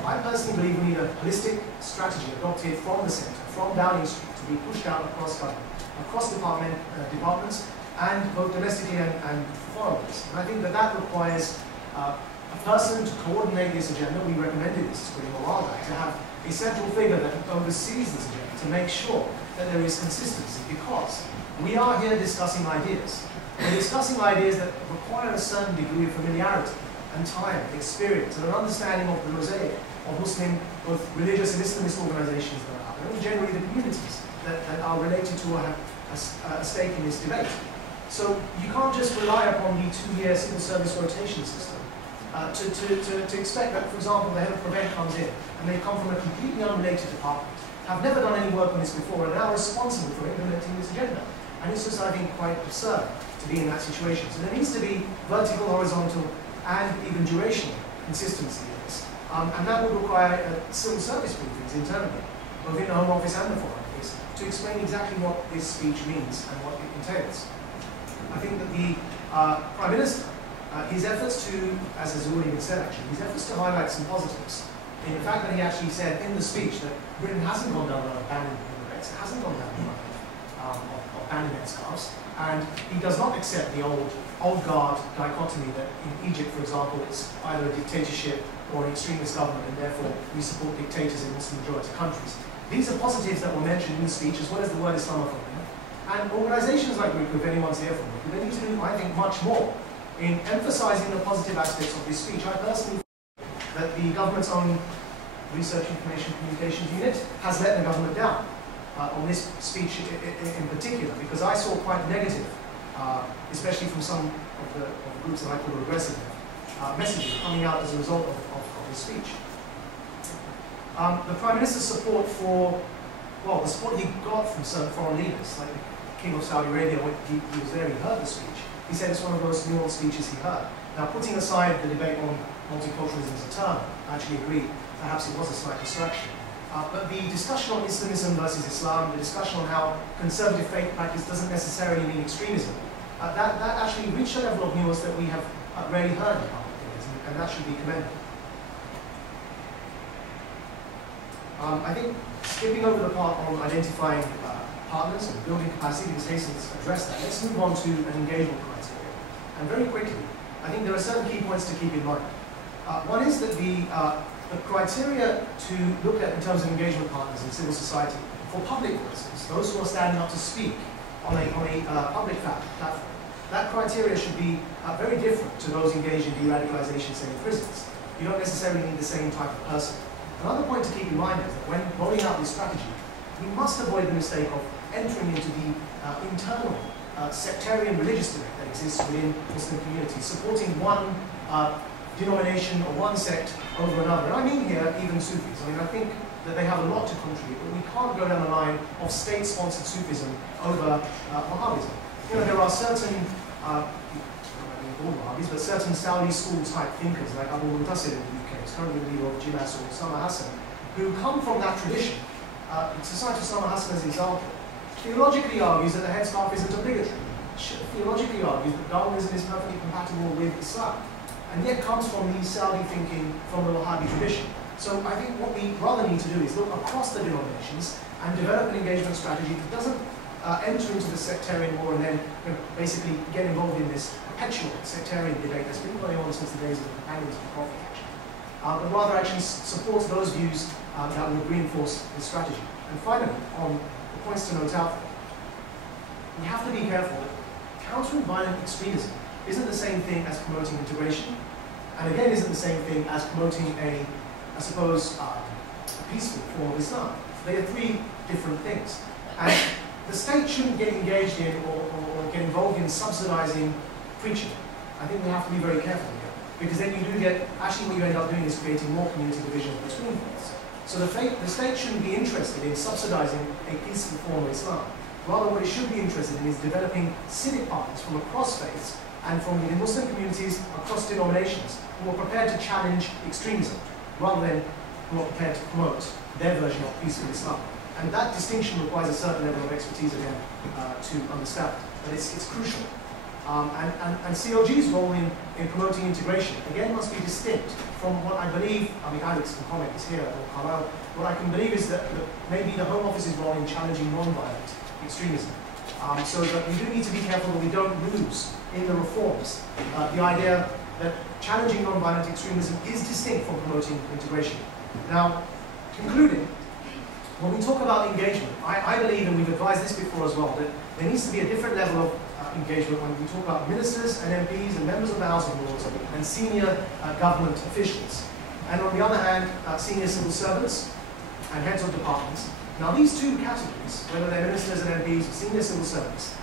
I personally believe we need a holistic strategy adopted from the centre, from Downing Street, to be pushed out across government, across departments, and both domestically and foreigners. And I think that requires a person to coordinate this agenda. We recommended this to a while back, to have a central figure that oversees this agenda, to make sure that there is consistency, because we are here discussing ideas. We're discussing ideas that require a certain degree of familiarity and time, experience, and an understanding of the mosaic of Muslim, both religious and Islamist organizations that are out there, and generally the communities that are related to or have a stake in this debate. So you can't just rely upon the 2-year civil service rotation system to expect that, for example, the head of Prevent comes in and they come from a completely unrelated department, have never done any work on this before, and are now responsible for implementing this agenda. And it's just, I think, quite absurd to be in that situation. So there needs to be vertical, horizontal, and even durational consistency in this. And that would require civil service briefings internally, both in the Home Office and the Foreign Office, to explain exactly what this speech means and what it entails. I think that the Prime Minister, his efforts to, as has already been said actually, his efforts to highlight some positives, in the fact that he actually said in the speech that Britain hasn't gone down the road of banning it hasn't gone down the road of banning headscarves, and he does not accept the old guard dichotomy that in Egypt, for example, it's either a dictatorship or an extremist government, and therefore we support dictators in Muslim majority countries. These are positives that were mentioned in the speech, as well as the word Islamophobia. And organisations like Wicklow, if anyone's here from Wicklow, they need to do, I think, much more in emphasising the positive aspects of this speech. I personally think that the government's own Research Information Communications Unit has let the government down on this speech in particular, because I saw quite negative, especially from some of the groups that I call regressive messaging coming out as a result of this speech. The Prime Minister's support for, well, the support he got from certain foreign leaders, like the King of Saudi Arabia, when he was there, he heard the speech. He said it's one of the most nuanced speeches he heard. Now, putting aside the debate on multiculturalism as a term, I actually agree, perhaps it was a slight distraction. But the discussion on Islamism versus Islam, the discussion on how conservative faith practice doesn't necessarily mean extremism, that actually reached a level of nuance that we have rarely heard in public figures, and that should be commended. I think skipping over the part on identifying partners and building capacity, because Hazel's addressed that, let's move on to an engagement criteria. And very quickly, I think there are certain key points to keep in mind. One is that the criteria to look at in terms of engagement partners in civil society, for public voices, those who are standing up to speak on a public platform, that criteria should be very different to those engaged in de-radicalisation, say, in prisons. You don't necessarily need the same type of person. Another point to keep in mind is that when rolling out this strategy, we must avoid the mistake of entering into the internal sectarian religious debate that exists within Muslim communities, supporting one denomination or one sect over another. And I mean here even Sufis. I mean, I think that they have a lot to contribute, but we can't go down the line of state-sponsored Sufism over Wahhabism. You know, there are certain, not all Wahhabis, but certain Saudi school type thinkers like Abu Muntasir in the UK, who's currently the leader of Jilas or Osama Hassan, who come from that tradition. To cite Osama Hassan as an example, theologically argues that the headscarf isn't obligatory. Theologically argues that Darwinism is perfectly compatible with Islam, and yet comes from the Saudi thinking from the Wahhabi tradition. So I think what we rather need to do is look across the denominations and develop an engagement strategy that doesn't enter into the sectarian war and then basically get involved in this perpetual sectarian debate that's been going on since the days of the companions of the Prophet, but rather actually supports those views that would reinforce the strategy. And finally, on the points to note out, we have to be careful that countering violent extremism isn't the same thing as promoting integration, and again isn't the same thing as promoting a peaceful form of Islam. They are three different things. And the state shouldn't get engaged in or get involved in subsidizing preaching. I think we have to be very careful here, because then you do get, actually what you end up doing is creating more community division between faiths. So the state shouldn't be interested in subsidizing a peaceful form of Islam. Rather, what it should be interested in is developing civic partners from across faiths and from the Muslim communities across denominations who are prepared to challenge extremism, rather than who are prepared to promote their version of peaceful Islam. And that distinction requires a certain level of expertise again to understand, but it's crucial. And CLG's role in promoting integration, again, must be distinct from what I believe, I mean, Alex can comment is here, or Carlisle, what I can believe is that maybe the Home Office's role in challenging non-violent extremism. So that we do need to be careful that we don't lose in the reforms the idea that challenging non-violent extremism is distinct from promoting integration. Now, concluding, when we talk about engagement, I believe, and we've advised this before as well, that there needs to be a different level of engagement when we talk about ministers and MPs and members of the House of Lords and senior government officials. And on the other hand, senior civil servants and heads of departments. Now these two categories, whether they're ministers and MPs or senior civil servants,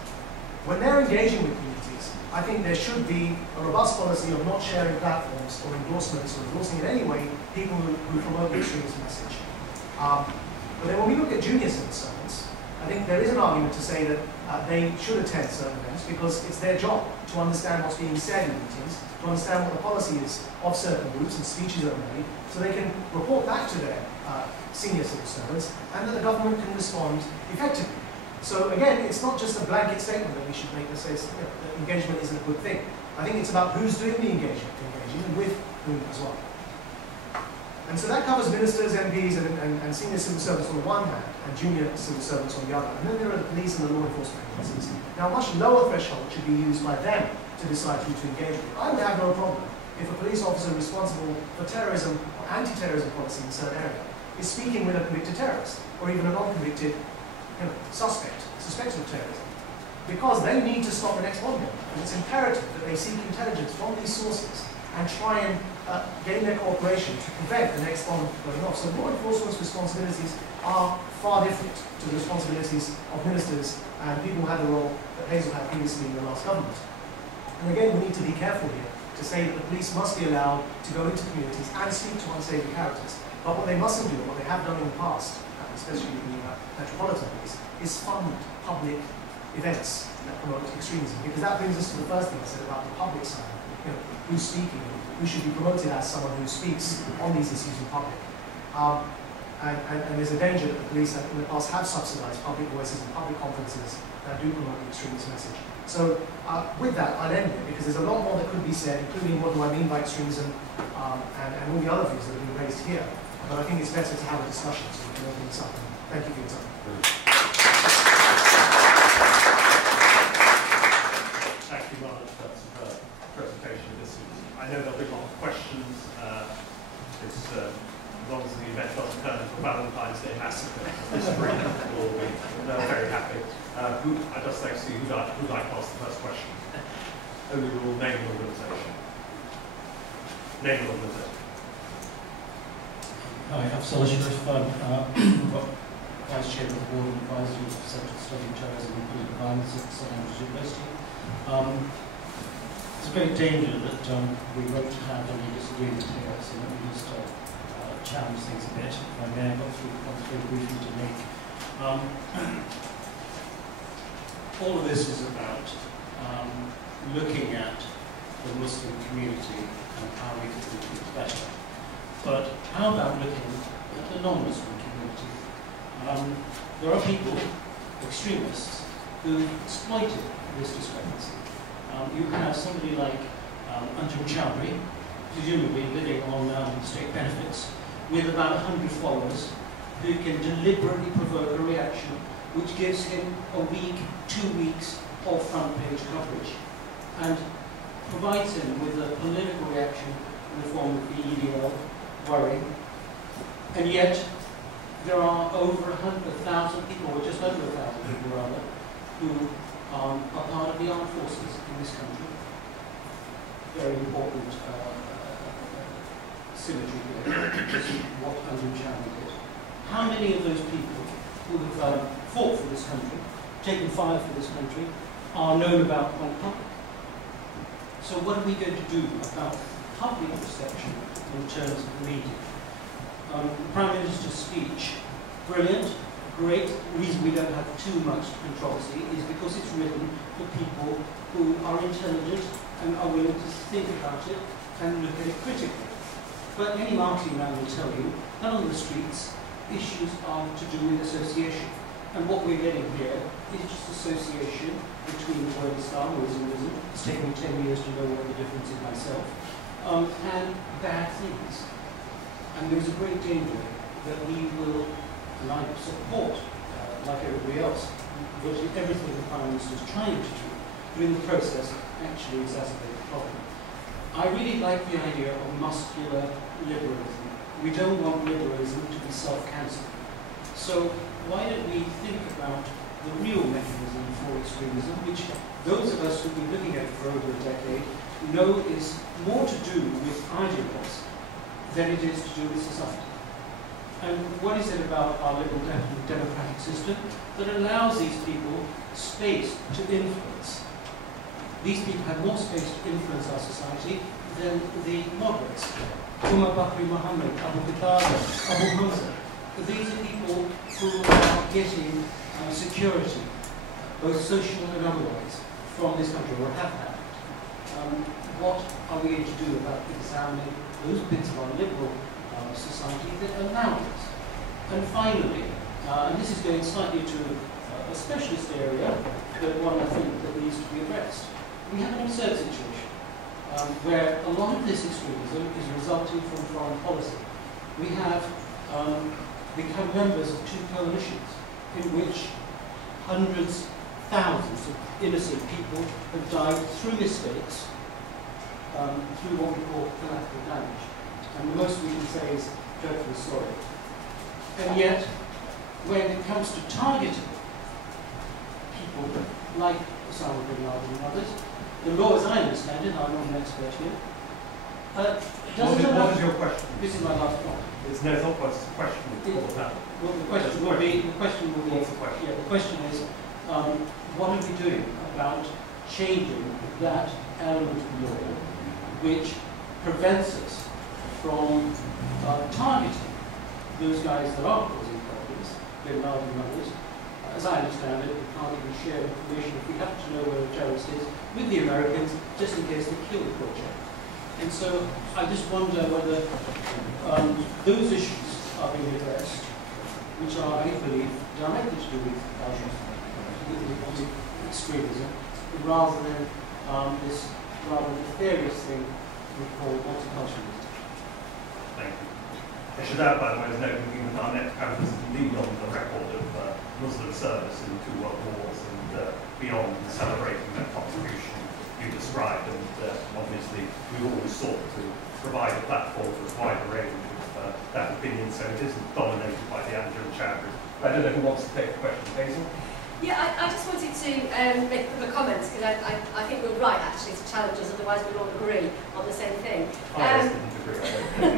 when they're engaging with communities, I think there should be a robust policy of not sharing platforms or endorsements or endorsing in any way people who promote the extremist message. But then when we look at junior civil servants, I think there is an argument to say that they should attend certain events because it's their job to understand what's being said in meetings, to understand what the policy is of certain groups and speeches that are made, so they can report back to their senior civil servants and that the government can respond effectively. So again, it's not just a blanket statement that we should make that says that engagement isn't a good thing. I think it's about who's doing the engaging and with whom as well. And so that covers ministers, MPs, and senior civil servants on the one hand, and junior civil servants on the other. And then there are the police and the law enforcement agencies. Now, a much lower threshold should be used by them to decide who to engage with. I would have no problem if a police officer responsible for terrorism or anti-terrorism policy in a certain area is speaking with a convicted terrorist, or even a non-convicted suspected of terrorism. Because they need to stop the next bombing. And it's imperative that they seek intelligence from these sources and try and gain their cooperation to prevent the next bomb going off. So law enforcement's responsibilities are far different to the responsibilities of ministers and people who had the role that Hazel had previously in the last government. And again, we need to be careful here to say that the police must be allowed to go into communities and speak to unsavory characters. But what they mustn't do, and what they have done in the past, especially in the metropolitan police, is fund public events that promote extremism. Because that brings us to the first thing I said about the public side. Who's speaking, who should be promoted as someone who speaks on these issues in public. And there's a danger that the police in the past have subsidized public voices and public conferences that do promote the extremist message. So with that, I'll end it, because there's a lot more that could be said, including what do I mean by extremism, and all the other things that have been raised here. But I think it's better to have a discussion so we can open this up. Thank you for your time. Thank you, Mark. That's a presentation. I know there'll be a lot of questions. As long as the event doesn't turn into a Valentine's Day massacre this spring, we'll be very happy. I'd just like to see who'd like to ask the first question. Only rule, name and organisation. Name and organisation. Hi, I'm Hazel, Vice Chair of the Board and Advisory for Central Study of Terrorism and Political Violence at St. University. It's a great danger that we won't have any disagreement here, so let me just challenge things a bit. If I may, I've got three points very briefly to make. All of this is about looking at the Muslim community and how we can do it better. But how about looking at the non-Muslim community? There are people, extremists, who exploited this discrepancy. You have somebody like Anjum Chowdhury, presumably living on state benefits, with about 100 followers, who can deliberately provoke a reaction which gives him a week, 2 weeks of front-page coverage, and provides him with a political reaction in the form of the EDL, worry. And yet, there are over 100,000 people, or just over 1,000 people rather, who are part of the armed forces in this country. Very important symmetry here, this is what Andrew Chowdhury did. How many of those people who have fought for this country, taken fire for this country, are known about by the public? So what are we going to do about public perception in terms of the media? The Prime Minister's speech, brilliant, great. The reason we don't have too much controversy is because it's written for people who are intelligent and are willing to think about it and look at it critically. But any marketing man will tell you that on the streets, issues are to do with association. And what we're getting here is just association between word Islam or Islamism. It's taken me 10 years to know what the difference is myself. And bad things. And there's a great danger that we will, and I support, like everybody else, virtually everything the Prime Minister is trying to do, during the process actually exacerbate the problem. I really like the idea of muscular liberalism. We don't want liberalism to be self-cancelling. So why don't we think about the real mechanism for extremism, which those of us who've been looking at it for over a decade know is more to do with ideologues than it is to do with society. And what is it about our liberal democratic system that allows these people space to influence? These people have more space to influence our society than the moderates. Umar Bakri Muhammad, Abu Qatada, Abu Hamza. These are people who are getting security, both social and otherwise, from this country, or have had. What are we going to do about examining those bits of our liberal society that allow it? And finally, and this is going slightly to a specialist area, but one I think that needs to be addressed. We have an absurd situation where a lot of this extremism is resulting from foreign policy. We have become members of two coalitions in which hundreds, thousands of innocent people have died through mistakes, through what we call collateral damage. And the most we can say is dreadfully sorry. And yet, when it comes to targeting people like Osama bin Laden and others, the law as I understand it, I'm not an expert here, what is your question? This is my last point. It's not a question. Well, the question will be, What's the question? Yeah, the question is, what are we doing about changing that element of law which prevents us from targeting those guys that are causing problems, bin Laden and others? As I understand it, we can't even share information if we happen to know where a terrorist is with the Americans, just in case they kill the project. And so I just wonder whether those issues are being addressed, which are, I believe, directly to do with extremism, rather than this rather nefarious thing we call multiculturalism. Thank you. I should add, by the way, there's no thinking that our net campus lead on the record of Muslim service in 2 world wars and beyond, celebrating that contribution you described. And obviously, we always sought to provide a platform for as wide a range of that opinion, so it isn't dominated by the Andrew and Chadwick. I don't know who wants to take the question. Hazel? Yeah, I just wanted to make a couple of comments, because I think we're right, actually, to challenge us, otherwise we'll all agree on the same thing. I didn't agree, I don't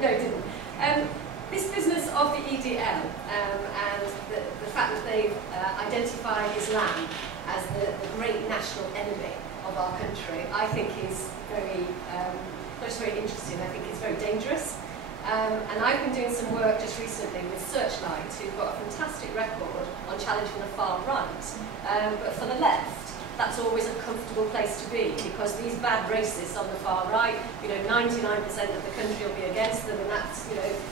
No, didn't. This business of the EDL and the fact that they've identified Islam as the great national enemy of our country, I think is very, not just very interesting, I think it's very dangerous. And I've been doing some work just recently with Searchlight, who've got a fantastic record on challenging the far right. But for the left, that's always a comfortable place to be, because these bad racists on the far right, 99% of the country will be against them, and that's,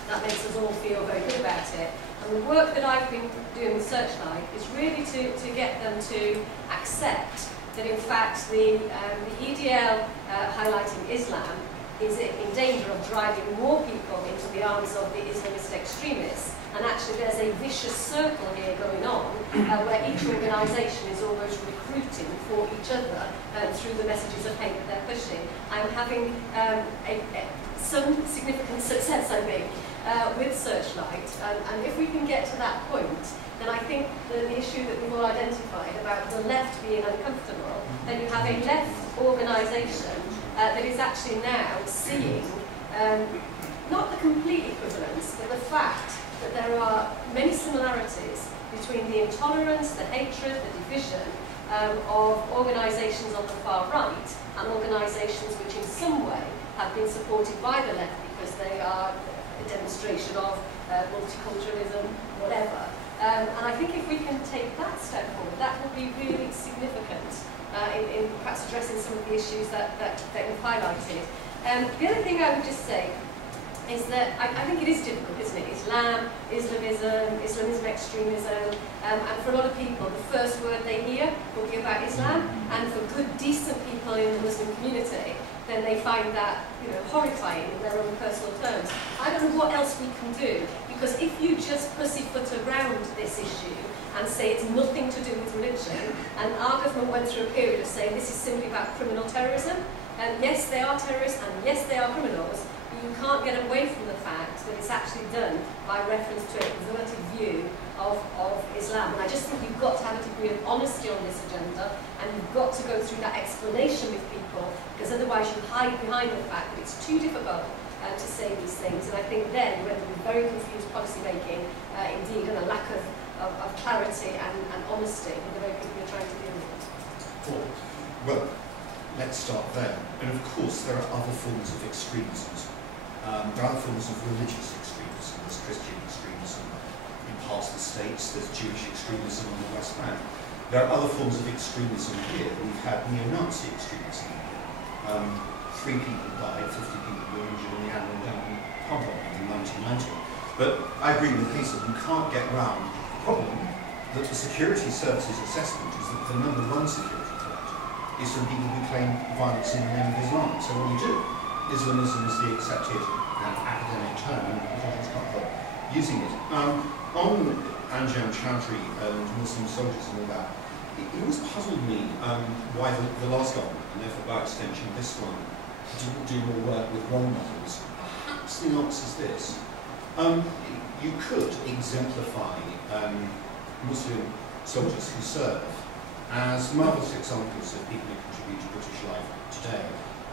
that makes us all feel very good about it. And the work that I've been doing with Searchlight is really to get them to accept that, in fact, the EDL highlighting Islam is in danger of driving more people into the arms of the Islamist extremists. And actually there's a vicious circle here going on where each organisation is almost recruiting for each other through the messages of hate that they're pushing. I'm having some significant success, I think, with Searchlight. And if we can get to that point, then I think the issue that we've all identified about the left being uncomfortable, then you have a left organisation that is actually now seeing not the complete equivalence, but the fact that there are many similarities between the intolerance, the hatred, the division of organisations on the far right and organisations which in some way have been supported by the left because they are a demonstration of multiculturalism, whatever. And I think if we can take that step forward, that will be really significant in perhaps addressing some of the issues that you've highlighted. The other thing I would just say is that I think it is difficult, isn't it? Islamism, extremism, and for a lot of people, the first word they hear will be about Islam, and for good, decent people in the Muslim community, then they find that horrifying in their own personal terms. I don't know what else we can do, because if you just pussyfoot around this issue and say it's nothing to do with religion, and our government went through a period of saying this is simply about criminal terrorism, and yes, they are terrorists, and yes, they are criminals, but you can't get away from the fact that it's actually done by reference to a perverted view of Islam. And I just think you've got to have a degree of honesty on this agenda, and you've got to go through that explanation with people, because otherwise you hide behind the fact that it's too difficult to say these things. And I think then, when with very confused policy making, indeed, and a lack of clarity and honesty with the very people you're trying to deal with. Well, let's start there. And of course, there are other forms of extremism. There are other forms of religious extremism. There's Christian extremism in parts of the States. There's Jewish extremism on the West Bank. There are other forms of extremism here. We've had neo-Nazi extremism. 3 people died, 50 people were injured in the annual Goodman pogrom in 1990. But I agree with Hazel, you can't get around the problem that the security services assessment is that the number one security threat is from people who claim violence in the name of Islam. So what do you do? Islamism is the accepted academic term, and politicians can't help using it. On Anjan Chowdhury and Muslim soldiers and all that, it always puzzled me why the last government, and therefore by extension this one, didn't do more work with role models. Perhaps the answer is this. You could exemplify Muslim soldiers who serve as marvellous examples of people who contribute to British life today.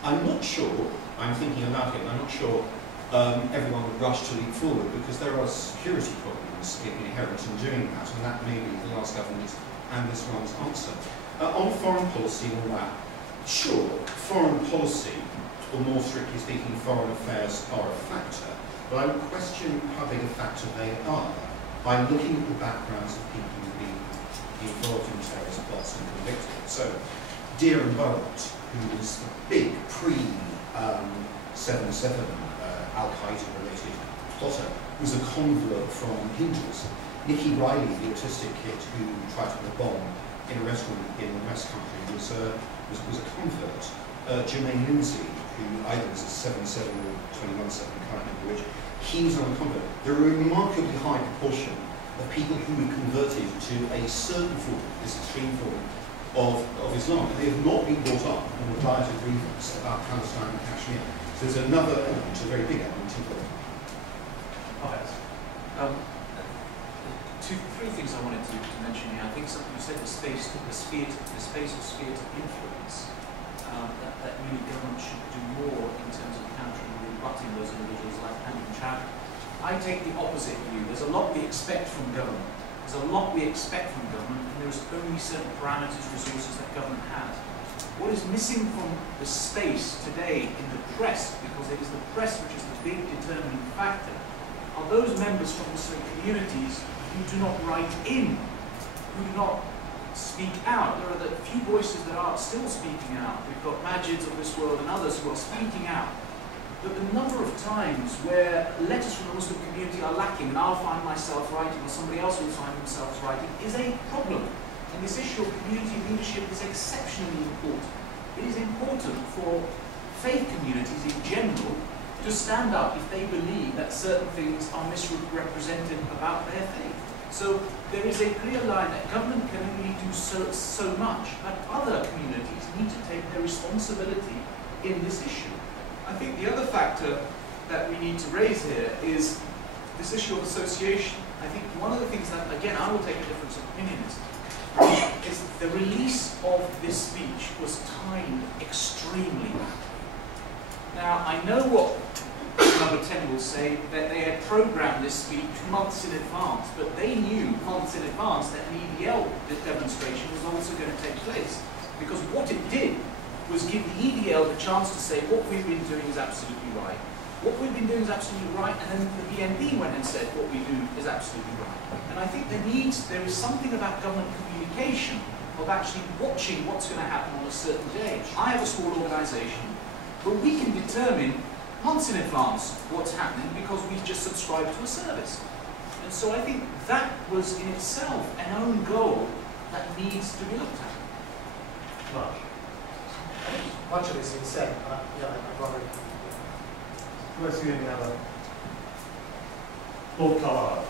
I'm not sure, I'm thinking about it, I'm not sure everyone would rush to leap forward because there are security problems inherent in doing that, and that may be the last government and this one's answer. On foreign policy and all that, sure, foreign policy, or more strictly speaking, foreign affairs are a factor, but I would question how big a factor they are by looking at the backgrounds of people who've been involved in terrorist plots and convicted. So, Dear and Barrett, who was the big pre-7/7 Al-Qaeda related plotter, was a convert from Hindus. Nicky Riley, the autistic kid who tried to put a bomb in a restaurant in the West Country, was a convert. Jermaine Lindsay, who either was a 7/7 or 21/7, can't remember which, he was not a convert. There are a remarkably high proportion of people who were converted to a certain form, this extreme form, of Islam. They have not been brought up on a diet of grievance about Palestine and Kashmir. So there's another element, a very big element to it. Three things I wanted to mention here. I think something you said, the space of sphere to influence, that really government should do more in terms of countering and rebutting those individuals like Anjan Chowdhury. I take the opposite view. There's a lot we expect from government. There's a lot we expect from government, and there's only certain parameters, resources that government has. What is missing from the space today in the press, because it is the press which is the big determining factor, are those members from Muslim communities who do not write in, who do not speak out. There are the few voices that are still speaking out. We've got Majids of this world and others who are speaking out. But the number of times where letters from the Muslim community are lacking, and I'll find myself writing, or somebody else will find themselves writing, is a problem. And this issue of community leadership is exceptionally important. It is important for faith communities in general to stand up if they believe that certain things are misrepresented about their faith. So there is a clear line that government can only do so much, but other communities need to take their responsibility in this issue. I think the other factor that we need to raise here is this issue of association. I think one of the things that, again, I will take a difference of opinion is the release of this speech was timed extremely badly. Now, I know what Number 10 will say that they had programmed this speech months in advance, but they knew months in advance that an EDL demonstration was also going to take place. Because what it did was give the EDL the chance to say what we've been doing is absolutely right. What we've been doing is absolutely right, and then the BNP went and said what we do is absolutely right. And I think there is something about government communication of actually watching what's going to happen on a certain day. I have a small organisation, but we can determine months in advance what's happening because we've just subscribed to a service. And so I think that was in itself an own goal that needs to be looked at. Much of it's been said, yeah, I'd rather... Let's see any other. Lord Carlisle.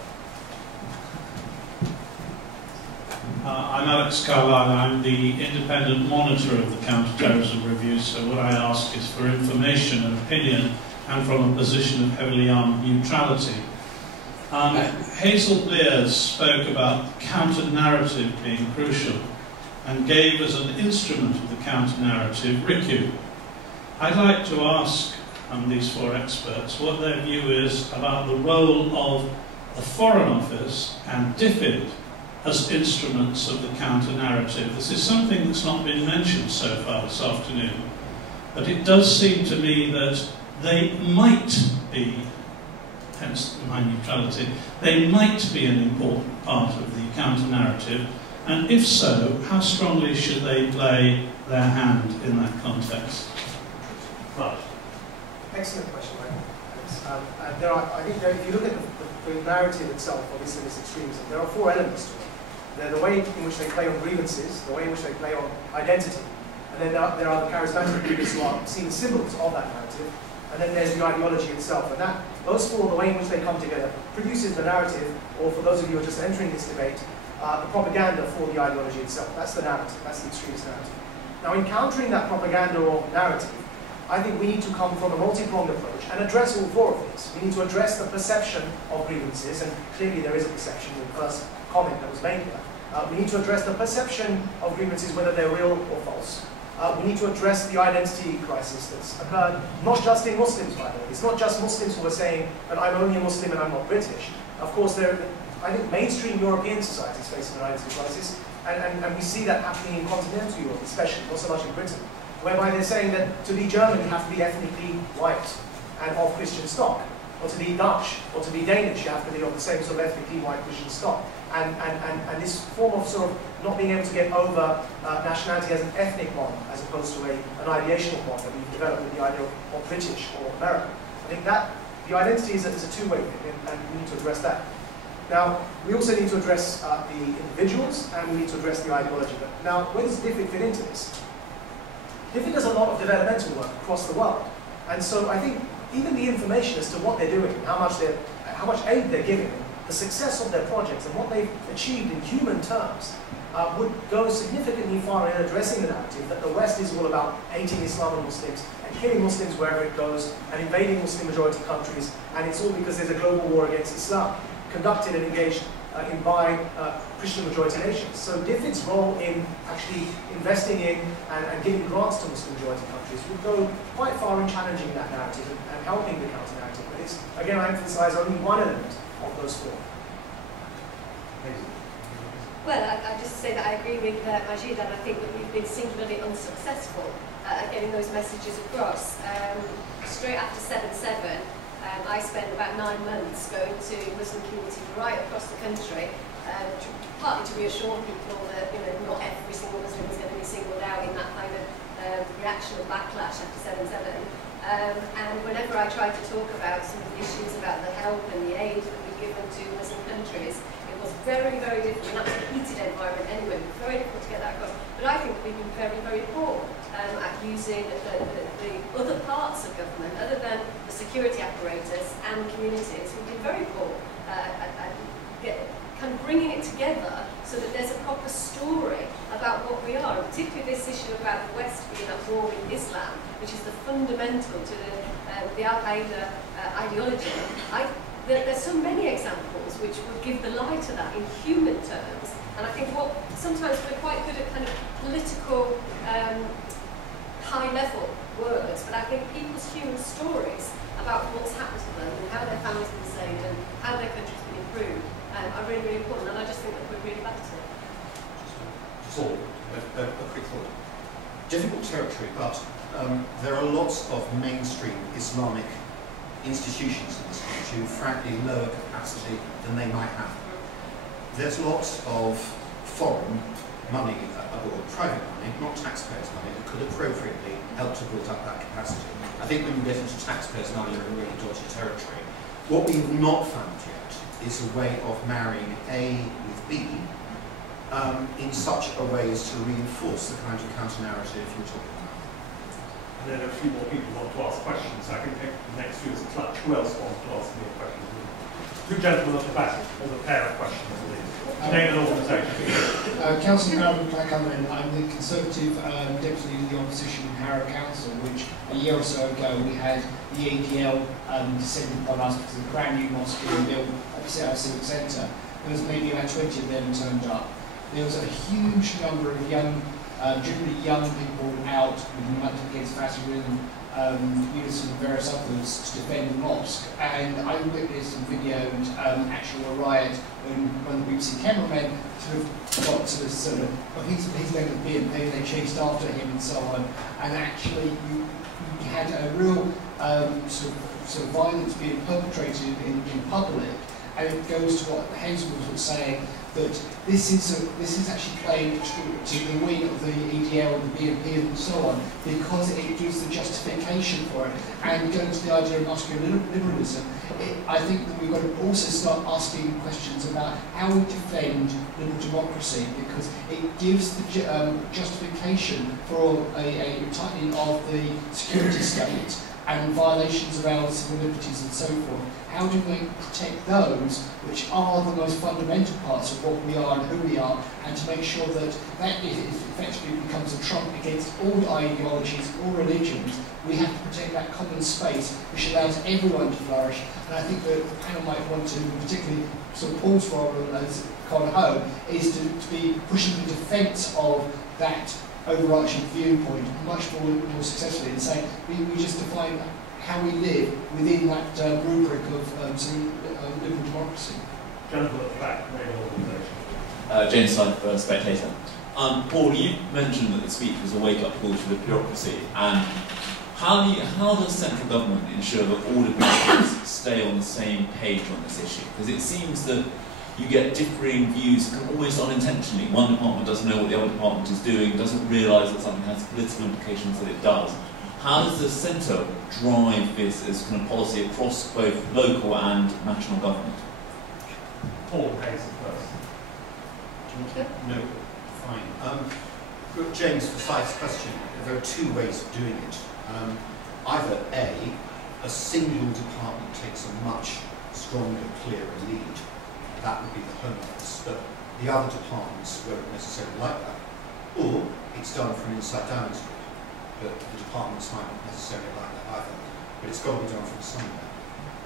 I'm Alex Carlisle. I'm the independent monitor of the Counter-Terrorism Review, so what I ask is for information and opinion and from a position of heavily armed neutrality. Hazel Blears spoke about counter-narrative being crucial and gave as an instrument of the counter-narrative RICU. I'd like to ask these four experts, what their view is about the role of the Foreign Office and DFID as instruments of the counter-narrative. This is something that's not been mentioned so far this afternoon, but it does seem to me that they might be, hence my neutrality, they might be an important part of the counter-narrative, and if so, how strongly should they play their hand in that context? Right. Excellent question, Alex. I think if you look at the narrative itself of Islamist extremism, there are four elements to it. They're the way in which they play on grievances, the way in which they play on identity, and then there are the charismatic leaders who are seen as symbols of that narrative, and then there's the ideology itself. And those four, the way in which they come together, produces the narrative, or for those of you who are just entering this debate, the propaganda for the ideology itself. That's the narrative, that's the extremist narrative. Now, in countering that propaganda or narrative, I think we need to come from a multi-pronged approach and address all four of these. We need to address the perception of grievances, and clearly there is a perception in the first comment that was made here. We need to address the perception of grievances, whether they're real or false. We need to address the identity crisis that's occurred, not just in Muslims, by the way. It's not just Muslims who are saying that I'm only a Muslim and I'm not British. Of course, I think mainstream European society is facing an identity crisis, and we see that happening in continental Europe, especially, not so much in Britain, whereby they're saying that to be German you have to be ethnically white and of Christian stock, or to be Dutch or to be Danish you have to be of the same sort of ethnically white Christian stock. And this form of sort of not being able to get over nationality as an ethnic one, as opposed to an ideational one that we've developed with the idea of British or American. I think that the identity is a two-way thing, and we need to address that. Now, we also need to address the individuals, and we need to address the ideology. But now, where does DFID fit into this? DFID does a lot of developmental work across the world, and so I think even the information as to what they're doing, how much aid they're giving, the success of their projects, and what they've achieved in human terms, would go significantly far in addressing the narrative that the West is all about hating Islam and Muslims and killing Muslims wherever it goes and invading Muslim-majority countries, and it's all because there's a global war against Islam, conducted and engaged by Christian-majority nations. So DFID's role in actually investing in and giving grants to Muslim-majority countries would go quite far in challenging that narrative and helping the counter-narrative. But it's, again, I emphasize only one element of those four. Hazel. Well, I just say that I agree with Majid, and I think that we've been singularly unsuccessful at getting those messages across. Straight after 7/7, I spent about 9 months going to Muslim communities right across the country, partly to reassure people that not every single Muslim is going to be singled out in that kind of reaction or backlash after 7/7. And whenever I tried to talk about some of the issues about the help and the aid that we've given to Muslim countries, it was very, very difficult. And that's a heated environment anyway. It was very difficult to get that across. But I think we've been very, very poor at using the other parts of government, other than the security apparatus and communities. We've been very poor at kind of bringing it together so that there's a proper story about what we are, and particularly this issue about the West being at war with Islam, which is the fundamental to the Al-Qaeda ideology. There's so many examples which would give the lie to that in human terms, and I think sometimes we're quite good at kind of political, high-level words, but I think people's human stories about what's happened to them and how their families have been saved and how their country's been improved are really, really important, and I just think that we're really bad at it. Paul, a quick thought. Difficult territory, but there are lots of mainstream Islamic institutions in this country with frankly lower capacity than they might have. There's lots of foreign money abroad, private money, not taxpayers' money, that could appropriately help to build up that capacity. I think when you get into taxpayers' money, you're in really dodgy territory. What we've not found yet is a way of marrying A with B in such a way as to reinforce the kind of counter-narrative you're talking about. And then a few more people want to ask questions. I can pick the next few as a clutch. Who else wants to ask me a question? Two gentlemen at the back, or the pair of questions. Name and organisation. Councillor Clegg, I'm the Conservative Deputy Leader of the Opposition in Harrow Council, which a year or so ago we had the ADL descended upon us because of the brand new mosque being built opposite our civic centre. There was maybe about 20 of them turned up. There was a huge number of young generally young people out with Much Against Fascism, Unison and various others to defend the mosque. And I witnessed and videoed actually a riot when one of the BBC cameramen sort of got to this sort of, well, he's named the BNP, they chased after him and so on. And actually you had a real sort of violence being perpetrated in public. And it goes to what Hazel was saying, that this is actually playing to the wing of the EDL and the BNP and so on, because it gives the justification for it. And going to the idea of muscular liberalism, I think that we've got to also start asking questions about how we defend liberal democracy, because it gives the justification for a tightening of the security state and violations of our civil liberties and so forth. How do we protect those which are the most fundamental parts of what we are and who we are, and to make sure that that effectively becomes a trump against all ideologies, all religions? We have to protect that common space which allows everyone to flourish. And I think that the panel might want to, particularly sort of Paul's role as ConservativeHome, is to be pushing the defence of that overarching viewpoint much more successfully, and saying we just define how we live within that rubric of liberal democracy. Gentleman at the back, Rail Organisation. James Side, Spectator. Paul, you mentioned that the speech was a wake-up call to the bureaucracy, and how does central government ensure that all departments stay on the same page on this issue? Because it seems that you get differing views, almost unintentionally. One department doesn't know what the other department is doing, doesn't realise that something has political implications that it does. How does the centre drive this as kind of policy across both local and national government? Paul Hazel first. No, fine. James, precise question. There are two ways of doing it. Either a single department takes a much stronger, clearer lead. That would be the Home Office, but the other departments won't necessarily like that. Or it's done from inside down, but the departments might not necessarily like that either. But it's got to be done from somewhere.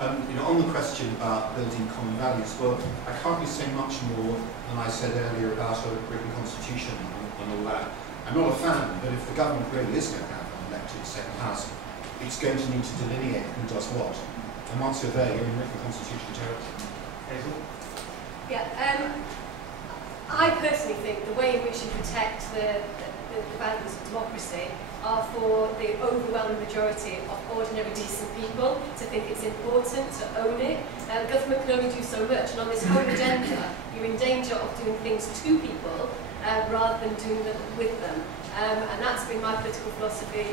On the question about building common values, well, I can't really say much more than I said earlier about a written constitution and all that. I'm not a fan, but if the government really is going to have an elected second house, it's going to need to delineate who does what. And once you're there, you're in written constitution territory. Hazel? Yeah, I personally think the way in which you protect the values of democracy are for the overwhelming majority of ordinary decent people to think it's important to own it. Government can only do so much, and on this whole agenda, you're in danger of doing things to people rather than doing them with them. And that's been my political philosophy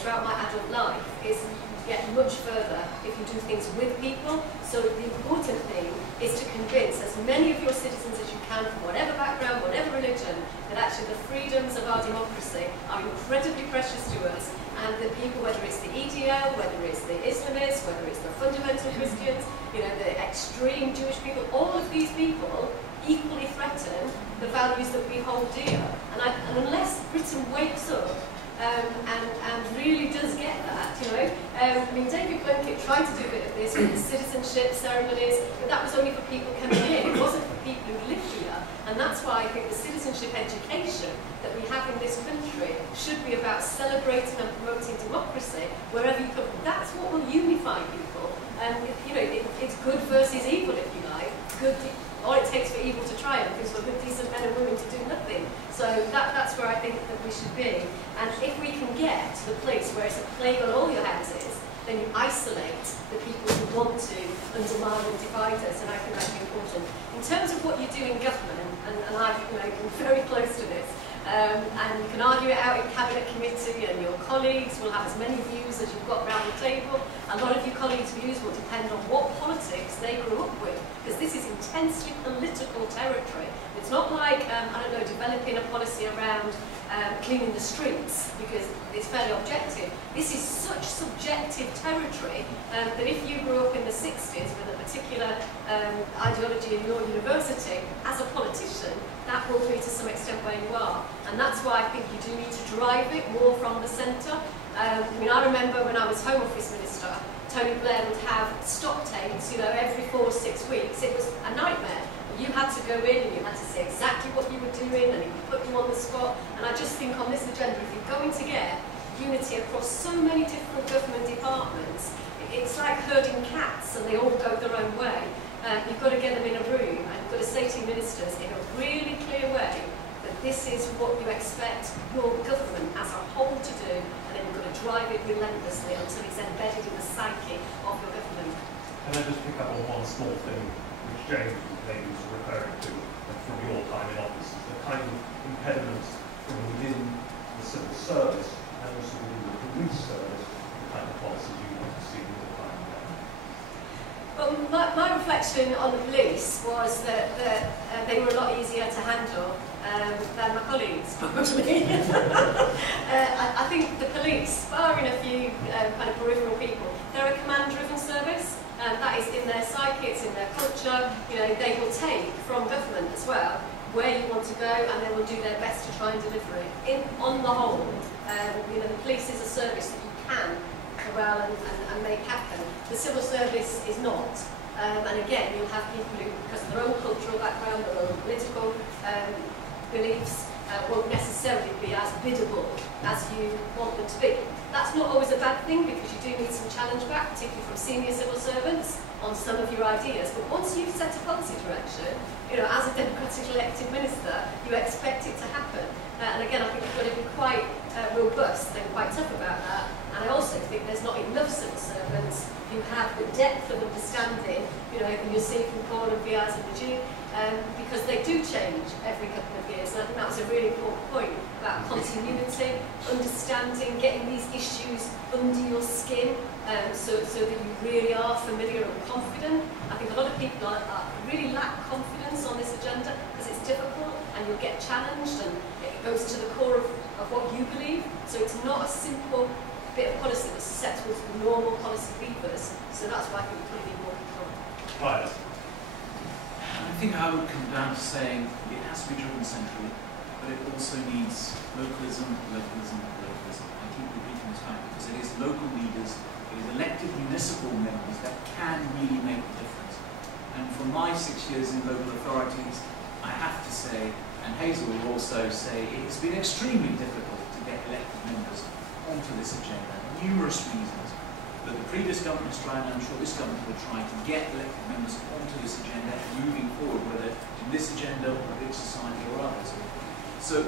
throughout my adult life, is you get much further if you do things with people. So the important thing is to convince as many of your citizens as you can, from whatever background, whatever religion, that actually the freedoms of our democracy are incredibly precious to us, and that people, whether it's the EDL, whether it's the Islamists, whether it's the fundamental Christians, the extreme Jewish people, all of these people equally threaten the values that we hold dear. And unless Britain wakes up and really does get that, David Blunkett tried to do a bit of this with the citizenship ceremonies, but that was only for people coming in, it wasn't for people who live here. And that's why I think the citizenship education that we have in this country should be about celebrating and promoting democracy wherever you come. That's what will unify people. It's good versus evil, if you like. All it takes for evil to triumph is for good, decent men and women to do nothing. So that's where I think that we should be. And if we can get to the place where it's a plague on all your houses, then you isolate the people who want to undermine and divide us, and I think that's important. In terms of what you do in government, and I've been very close to this, and you can argue it out in Cabinet Committee, and your colleagues will have as many views as you've got around the table. A lot of your colleagues' views will depend on what politics they grew up with, because this is intensely political territory. It's not like, developing a policy around cleaning the streets, because it's fairly objective. This is such subjective territory that if you grew up in the 60s with a particular ideology in your university, as a politician, that will be to some extent where you are. And that's why I think you do need to drive it more from the centre. I remember when I was Home Office Minister, Tony Blair would have stock takes, every 4 or 6 weeks. It was a nightmare. You had to go in and you had to say exactly what you were doing, and it would put you on the spot. And I just think on this agenda, if you're going to get unity across so many different government departments, it's like herding cats and they all go their own way. You've got to get them in a room and you've got to say to ministers in a really clear way that this is what you expect your government as a whole to do, and then you've got to drive it relentlessly until it's embedded in the psyche of your government. Can I just pick up on one small thing which James maybe was referring to from your time in office, is the kind of impediments from within the civil service and also within the police service, the kind of policies you want to see in your time there. Well, my reflection on the police was that they were a lot easier to handle than my colleagues, probably. I think the police, barring a few kind of peripheral people, they're a command-driven service. That is in their psyche, it's in their culture. You know, they will take from government as well where you want to go, and they will do their best to try and deliver it. On the whole, you know, the police is a service that you can corral and make happen. The civil service is not. And again, you'll have people who, because of their own cultural background, their own political beliefs, won't necessarily be as biddable as you want them to be. That's not always a bad thing, because you do need some challenge back, particularly from senior civil servants, on some of your ideas. But once you've set a policy direction, you know, as a democratically elected minister, you expect it to happen. And again, I think you've got to be quite robust and quite tough about that. And I also think there's not enough civil servants who have the depth of understanding, you know, you'll see from Paul and Fiyaz and Rajiv, because they do change every couple of years. And I think that was a really important point about continuity, understanding, getting these issues under your skin, so that you really are familiar and confident. I think a lot of people really lack confidence on this agenda because it's difficult and you'll get challenged and it goes to the core of what you believe. So it's not a simple bit of policy that settles normal policy levers. So that's why I think we need more control. Right. I think I would come down to saying it has to be driven centrally, but it also needs localism, localism, localism. I keep repeating this fact because it is local leaders, it is elected municipal members that can really make the difference. And from my 6 years in local authorities, I have to say, and Hazel will also say, it has been extremely difficult to get elected members onto this agenda. Numerous reasons. But the previous government has tried, and I'm sure this government will try to get elected members onto this agenda and moving forward, whether in this agenda or Big Society or others. So,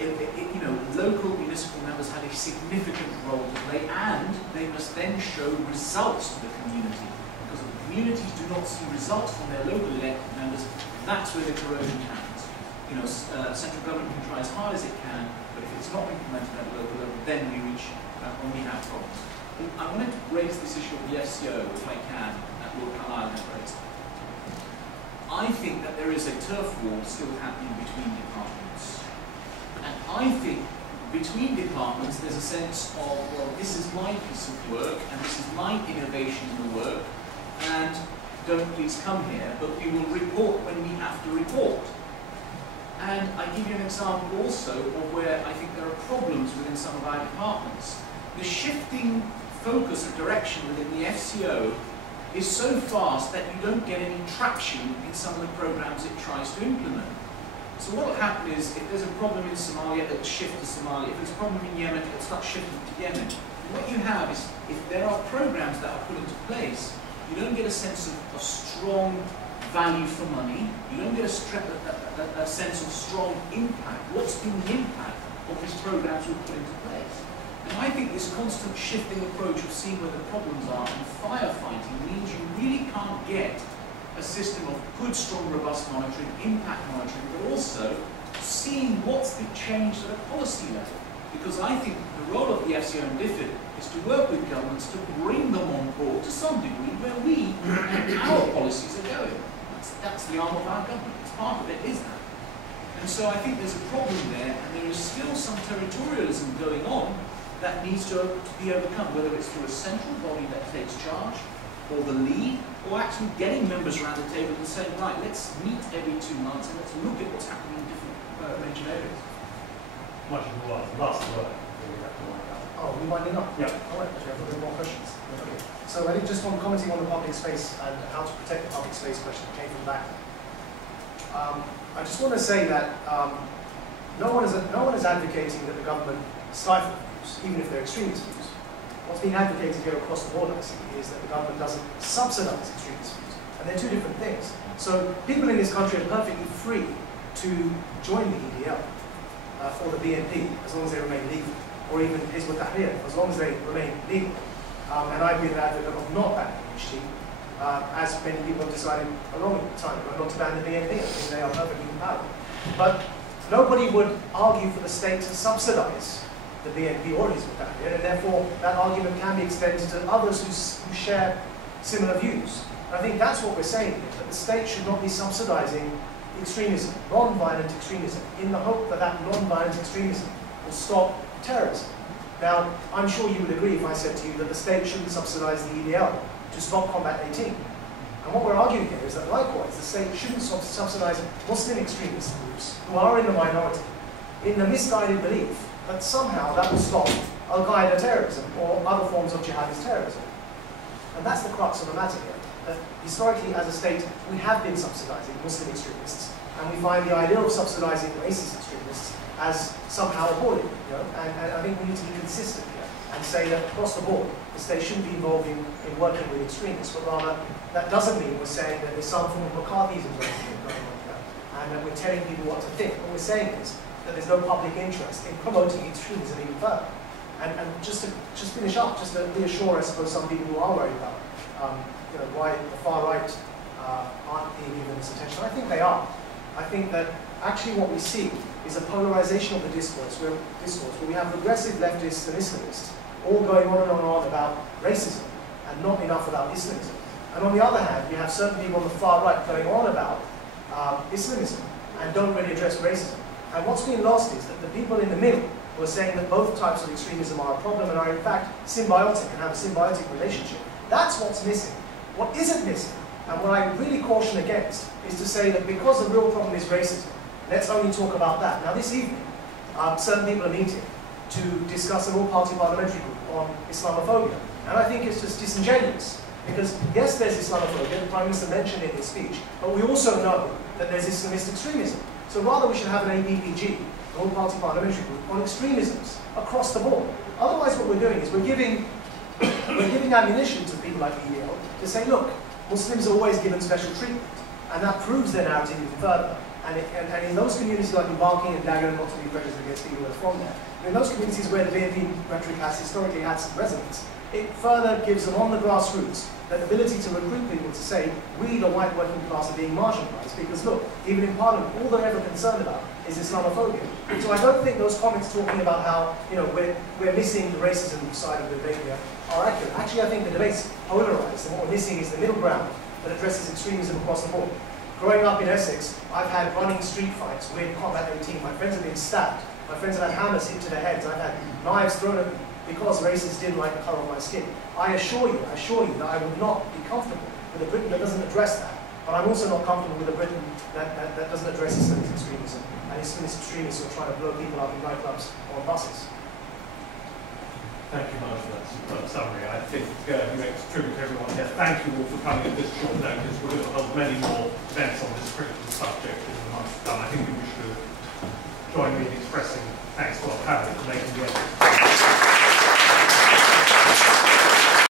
you know, local municipal members have a significant role to play, and they must then show results to the community. Because if the communities do not see results from their local elected members, that's where the corrosion happens. You know, central government can try as hard as it can, but if it's not implemented at the local level, then we have problems. I wanted to raise this issue of the FCO, if I can, that Lord Carlisle has raised. I think that there is a turf war still happening between departments. And I think between departments there's a sense of, well, this is my piece of work, and this is my innovation in the work, and don't please come here, but we will report when we have to report. And I give you an example also of where I think there are problems within some of our departments. The shifting focus or direction within the FCO is so fast that you don't get any traction in some of the programs it tries to implement. So what will happen is, if there's a problem in Somalia, it'll shift to Somalia. If there's a problem in Yemen, it'll start shifting to Yemen. And what you have is, if there are programs that are put into place, you don't get a sense of strong value for money. You don't get a sense of strong impact. What's been the impact of these programs we've put into place? And I think this constant shifting approach of seeing where the problems are in firefighting means you really can't get a system of good, strong, robust monitoring, impact monitoring, but also seeing what's been changed at a policy level. Because I think the role of the FCO and DFID is to work with governments to bring them on board to some degree where we and our policies are going. That's the arm of our government. It's part of it, is that. And so I think there's a problem there, and there is still some territorialism going on that needs to be overcome, whether it's through a central body that takes charge, or the lead, or actually getting members around the table and saying, right, let's meet every 2 months and let's look at what's happening in different range of areas. Much as well. Last word. We have to wind up. Oh, we winding up? Yeah. All right, actually, I've got a bit more questions. Okay. So I think just on commenting on the public space and how to protect the public space question came from back. I just want to say that no one is advocating that the government stifle views, even if they're extremist views. What's being advocated here across the board, I see, is that the government doesn't subsidize extremist views. And they're two different things. So people in this country are perfectly free to join the EDL or the BNP, as long as they remain legal, or even Hizb ut-Tahrir, as long as they remain legal. And I've been an advocate of not banning HT, as many people have decided a long time ago not to ban the BNP. I think they are perfectly compatible. But nobody would argue for the state to subsidize the BNP or Hizb ut-Tahrir, and therefore that argument can be extended to others who share similar views. And I think that's what we're saying here, that the state should not be subsidizing extremism, non-violent extremism, in the hope that that non-violent extremism will stop terrorism. Now, I'm sure you would agree if I said to you that the state shouldn't subsidize the EDL to stop Combat 18. And what we're arguing here is that likewise, the state shouldn't subsidize Muslim extremist groups who are in the minority in the misguided belief that somehow that will stop Al-Qaeda terrorism or other forms of jihadist terrorism. And that's the crux of the matter here. That historically, as a state, we have been subsidizing Muslim extremists, and we find the idea of subsidizing racist extremists as somehow appalling. And I think we need to be consistent here and say that across the board, the state shouldn't be involved in working with extremists, but rather that doesn't mean we're saying that there's some form of McCarthyism going on here, and that we're telling people what to think. What we're saying is that there's no public interest in promoting extremism even further. And just to finish up, just to reassure, I suppose, some people who are worried about why the far right aren't being given this attention. I think they are. I think that actually what we see is a polarization of the discourse where we have progressive leftists and Islamists all going on and on about racism and not enough about Islamism. And on the other hand, we have certain people on the far right going on about Islamism and don't really address racism. And what's being lost is that the people in the middle who are saying that both types of extremism are a problem and are in fact symbiotic and have a symbiotic relationship. That's what's missing. What isn't missing, and what I really caution against, is to say that because the real problem is racism, let's only talk about that. Now this evening, certain people are meeting to discuss an all-party parliamentary group on Islamophobia. And I think it's just disingenuous. Because yes, there's Islamophobia, the Prime Minister mentioned it in his speech, but we also know that there's Islamist extremism. So rather we should have an APPG, an all-party parliamentary group, on extremisms across the board. Otherwise what we're doing is we're giving ammunition to people like EDL to say, look, Muslims are always given special treatment, and that proves their narrative even further. And in those communities like in Barking and Dagenham, not to be prejudiced against people who are from there, in those communities where the BNP rhetoric has historically had some resonance, it further gives them on the grassroots that ability to recruit people to say, we, the white working class, are being marginalised. Because look, even in Parliament, all they're ever concerned about is Islamophobia. So I don't think those comments talking about how we're missing the racism side of the debate here are accurate. Actually, I think the debate's polarised, and what we're missing is the middle ground that addresses extremism across the board. Growing up in Essex, I've had running street fights with Combat 18. My friends have been stabbed. My friends have had hammers hit to their heads. I've had knives thrown at me because racists didn't like the colour of my skin. I assure you that I would not be comfortable with a Britain that doesn't address that. But I'm also not comfortable with a Britain that doesn't address Islamist extremism and Islamist extremists who are trying to blow people up in nightclubs or on buses. Thank you, Mark, for that superb summary. I think you tribute to everyone here. Thank you all for coming at this short notice. We're going to hold many more events on this critical subject in the months to come. I think we should join me in expressing thanks to our panel for making the effort.